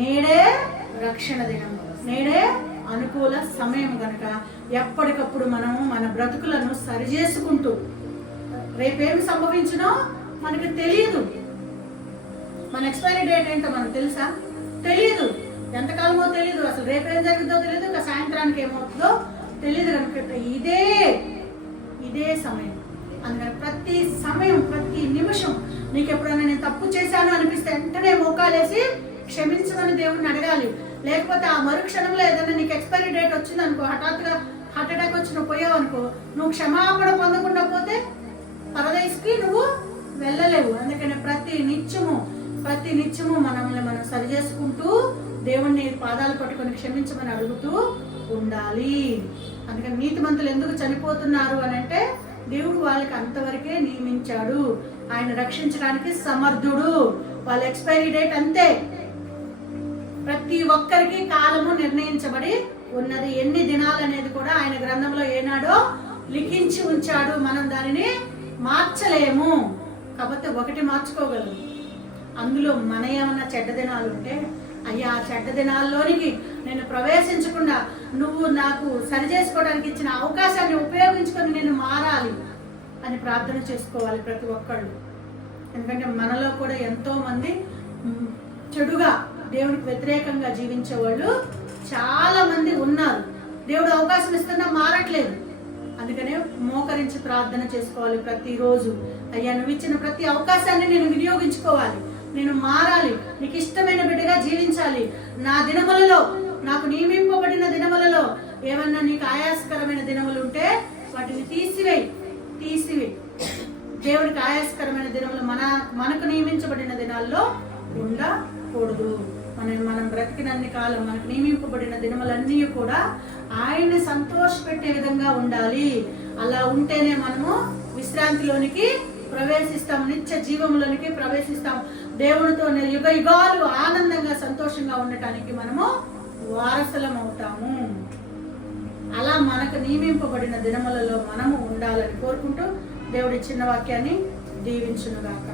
నేడే రక్షణ దినం, నేడే అనుకూల సమయం కనుక ఎప్పటికప్పుడు మనము మన బ్రతుకులను సరిచేసుకుంటూ రేపేమి సంభవించునో మనకు తెలియదు. మన ఎక్స్పైరీ డేట్ ఏంటో మనకు తెలుసా? తెలియదు. ఎంతకాలమో తెలియదు, అసలు రేపేం జరుగుతుందో తెలియదు, ఇంకా సాయంత్రానికి ఏమవుతుందో తెలియదు. కనుక ఇదే సమయం. అందుకని ప్రతి సమయం, ప్రతి నిమిషం నీకు ఎప్పుడైనా నేను తప్పు చేశాను అనిపిస్తే వెంటనే మోకాలేసి క్షమించమని దేవుడిని అడగాలి. లేకపోతే ఆ మరుక్షణంలో ఏదైనా నీకు ఎక్స్పైరీ డేట్ వచ్చింది అనుకో, హఠాత్తుగా హార్ట్ అటాక్ వచ్చి నువ్వు పోయావు అనుకో, నువ్వు క్షమాపణ పొందకుండా పోతే పరదేశికి నువ్వు వెళ్ళలేవు. అందుకని ప్రతి నిత్యము మనల్ని మనం సరి చేసుకుంటూ దేవుణ్ణి పాదాలు పట్టుకొని క్షమించమని అడుగుతూ ఉండాలి. అందుకని నీతిమంతులు ఎందుకు చనిపోతున్నారు అని అంటే దేవుడు వాళ్ళకి అంతవరకే నియమించాడు. ఆయన రక్షించడానికి సమర్థుడు. వాళ్ళ ఎక్స్పైరీ డేట్ అంతే. ప్రతి ఒక్కరికి కాలము నిర్ణయించబడి ఉన్నది. ఎన్ని దినాలు అనేది కూడా ఆయన గ్రంథంలో ఏనాడో లిఖించి ఉంచాడు. మనం దానిని మార్చలేము. కాబట్టి ఒకటి మార్చుకోగలము. అందులో మన ఏమన్నా చెడ్డ దినాలు ఉంటే, అయ్యా ఆ చెడ్డ దినాల్లోనికి నేను ప్రవేశించకుండా నువ్వు నాకు సరి చేసుకోవడానికి ఇచ్చిన అవకాశాన్ని ఉపయోగించుకొని నేను మారాలి అని ప్రార్థన చేసుకోవాలి ప్రతి ఒక్కళ్ళు. ఎందుకంటే మనలో కూడా ఎంతో మంది చెడుగా దేవునికి వ్యతిరేకంగా జీవించే వాళ్ళు చాలా మంది ఉన్నారు. దేవుడు అవకాశం ఇస్తున్నా మారట్లేదు. అందుకనే మోకరించి ప్రార్థన చేసుకోవాలి ప్రతిరోజు. అయ్యా నువ్వు ఇచ్చిన ప్రతి అవకాశాన్ని నేను వినియోగించుకోవాలి, నేను మారాలి, నీకు ఇష్టమైన బిడ్డగా జీవించాలి. నా దినములలో, నాకు నియమింపబడిన దినములలో ఏమన్నా నీకు ఆయాసకరమైన దినములు ఉంటే వాటిని తీసివేయి. దేవుడికి ఆయాసకరమైన దినములు మనకు నియమించబడిన దినాల్లో ఉండకూడదు. మనం బ్రతికినన్ని కాలం మనకు నియమింపబడిన దినములన్నీ కూడా ఆయన్ని సంతోషపెట్టే విధంగా ఉండాలి. అలా ఉంటేనే మనము విశ్రాంతిలోనికి ప్రవేశిస్తాం, నిత్య జీవములోనికి ప్రవేశిస్తాం. దేవునితో యుగ యుగాలు ఆనందంగా సంతోషంగా ఉండటానికి మనము వారసులం అవుతాము. అలా మనకు నియమింపబడిన దినములలో మనము ఉండాలని కోరుకుంటూ దేవుడి చిన్న వాక్యాన్ని దీవించునుగాక.